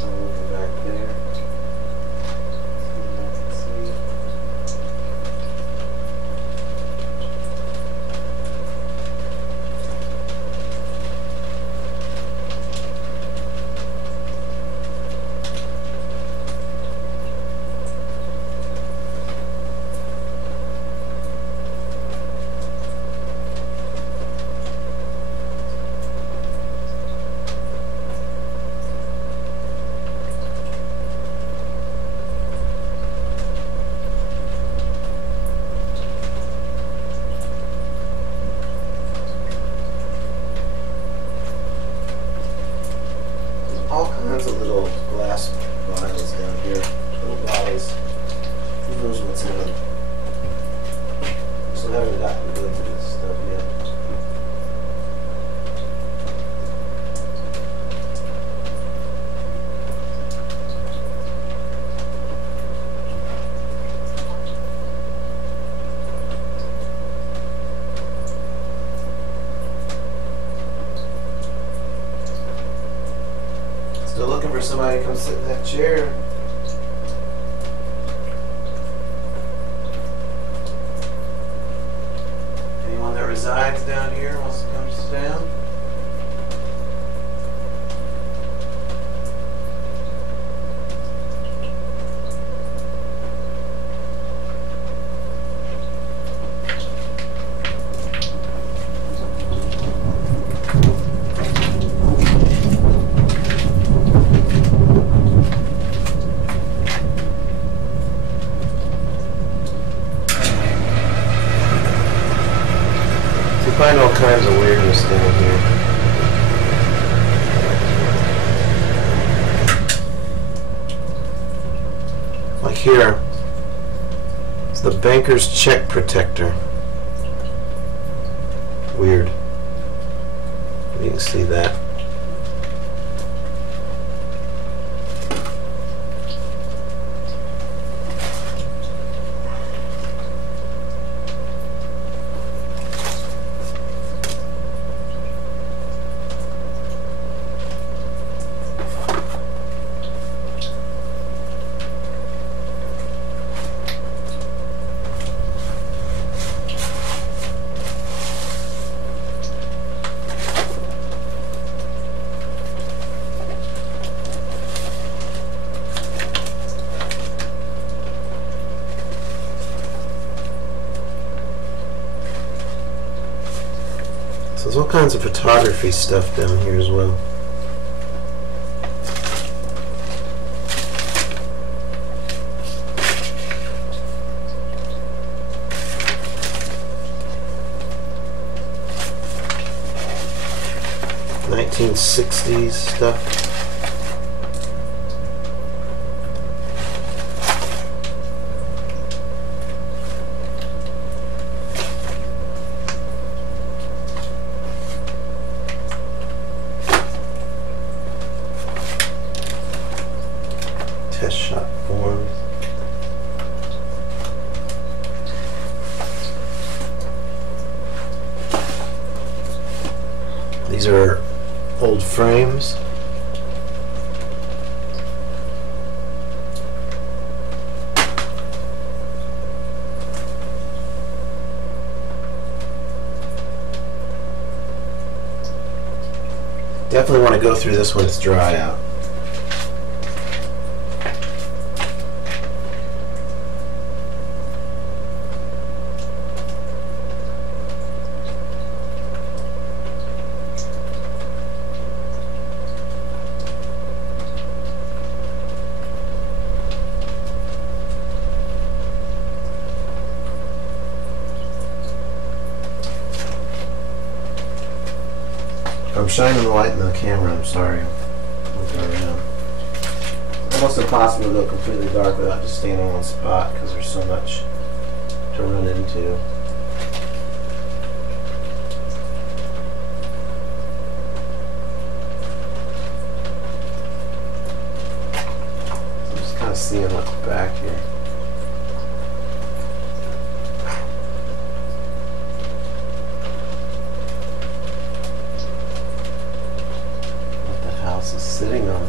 I'm looking back there. See what I can see. Still looking for somebody to come sit in that chair. Anyone that resides down here wants to come sit down? You find all kinds of weirdness down here. Like here, it's the banker's check protector. Weird. You can see that. So there's all kinds of photography stuff down here as well. '60s stuff. Test shot forms. These are old frames. Definitely want to go through this when it's dry out. I'm shining the light in the camera, I'm sorry. Looking around. Almost impossible to go completely dark without just standing on one spot because there's so much to run into. I'm just kind of seeing what's back here. Is sitting on.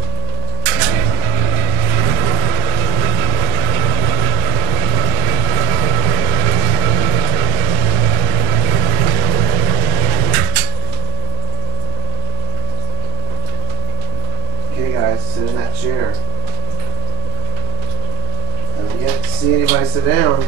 Okay guys, sit in that chair. I haven't yet to see anybody sit down.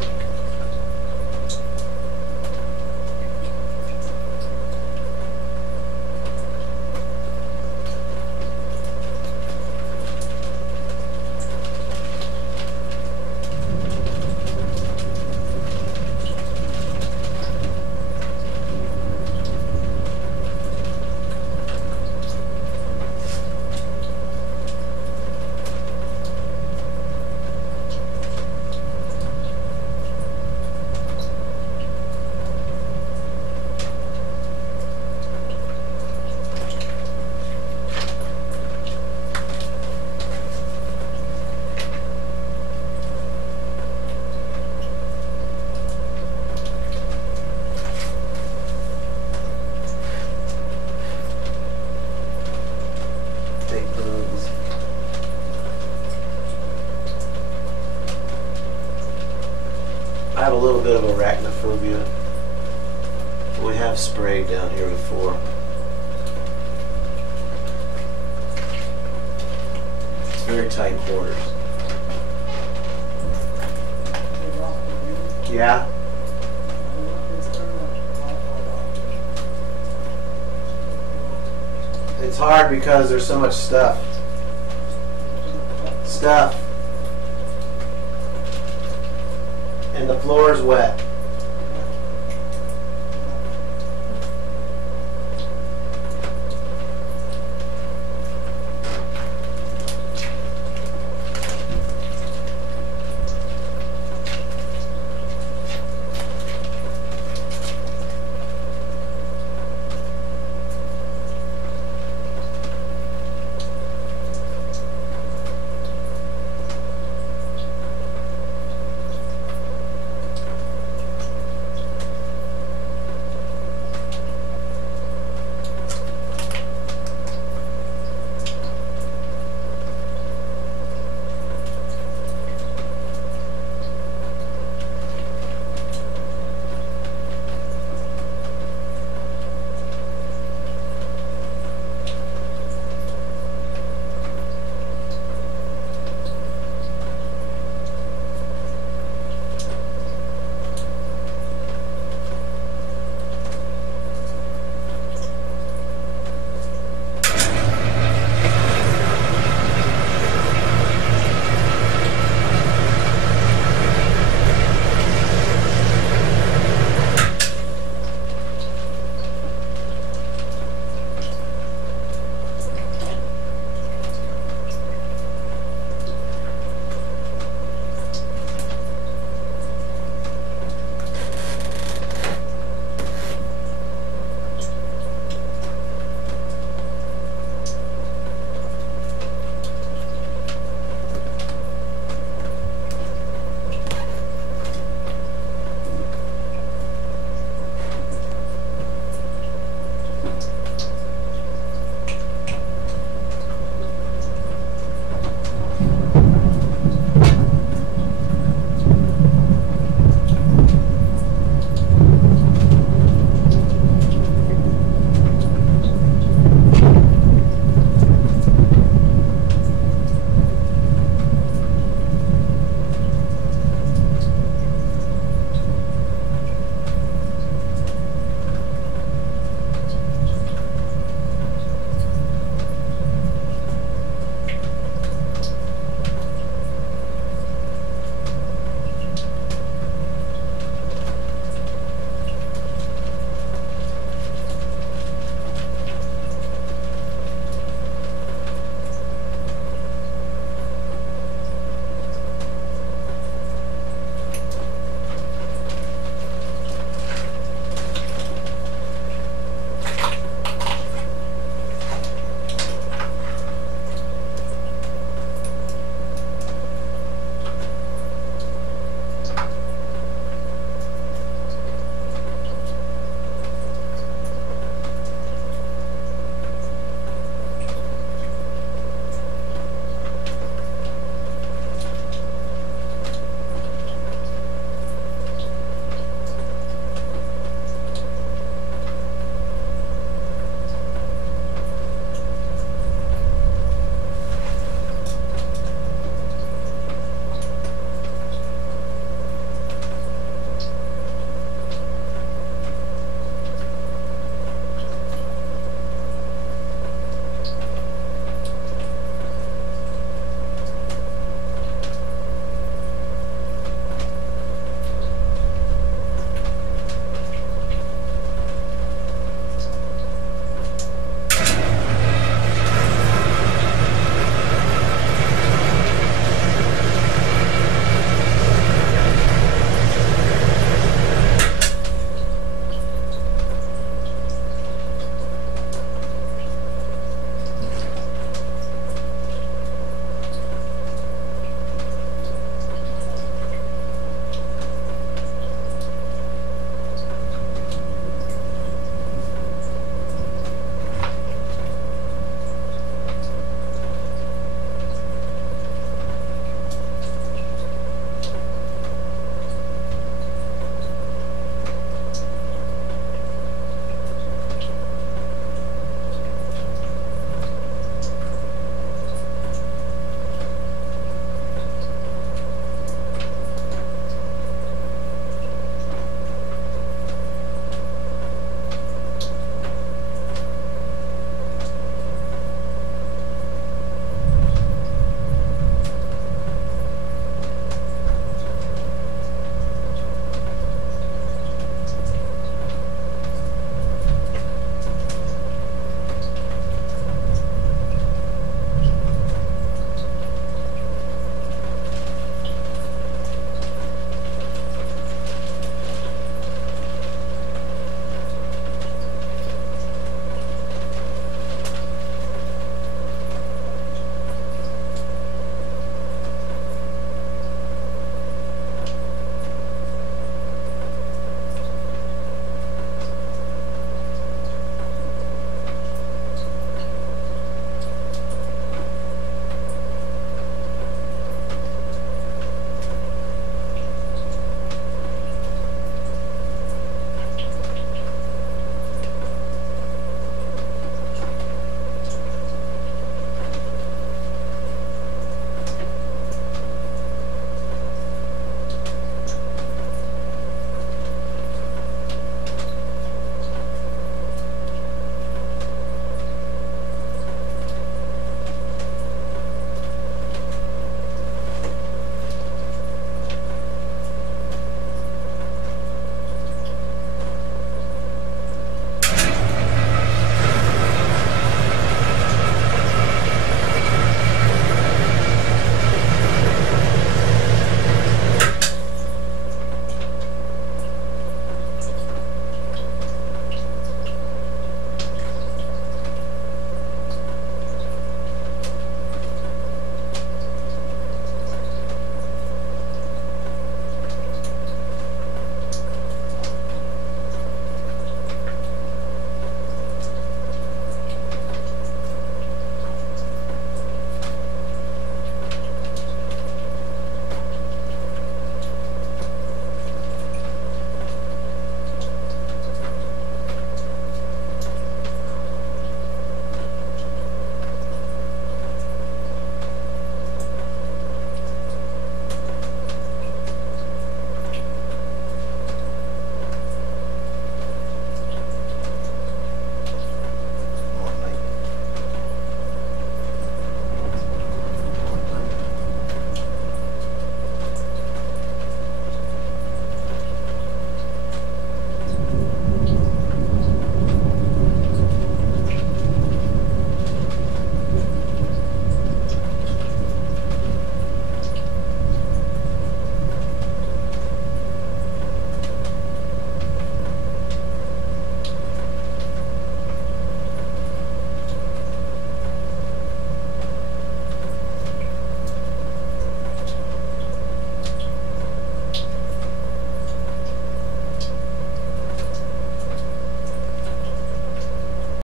have a little bit of arachnophobia. We have sprayed down here before. It's very tight quarters. Yeah. It's hard because there's so much stuff. And the floor is wet.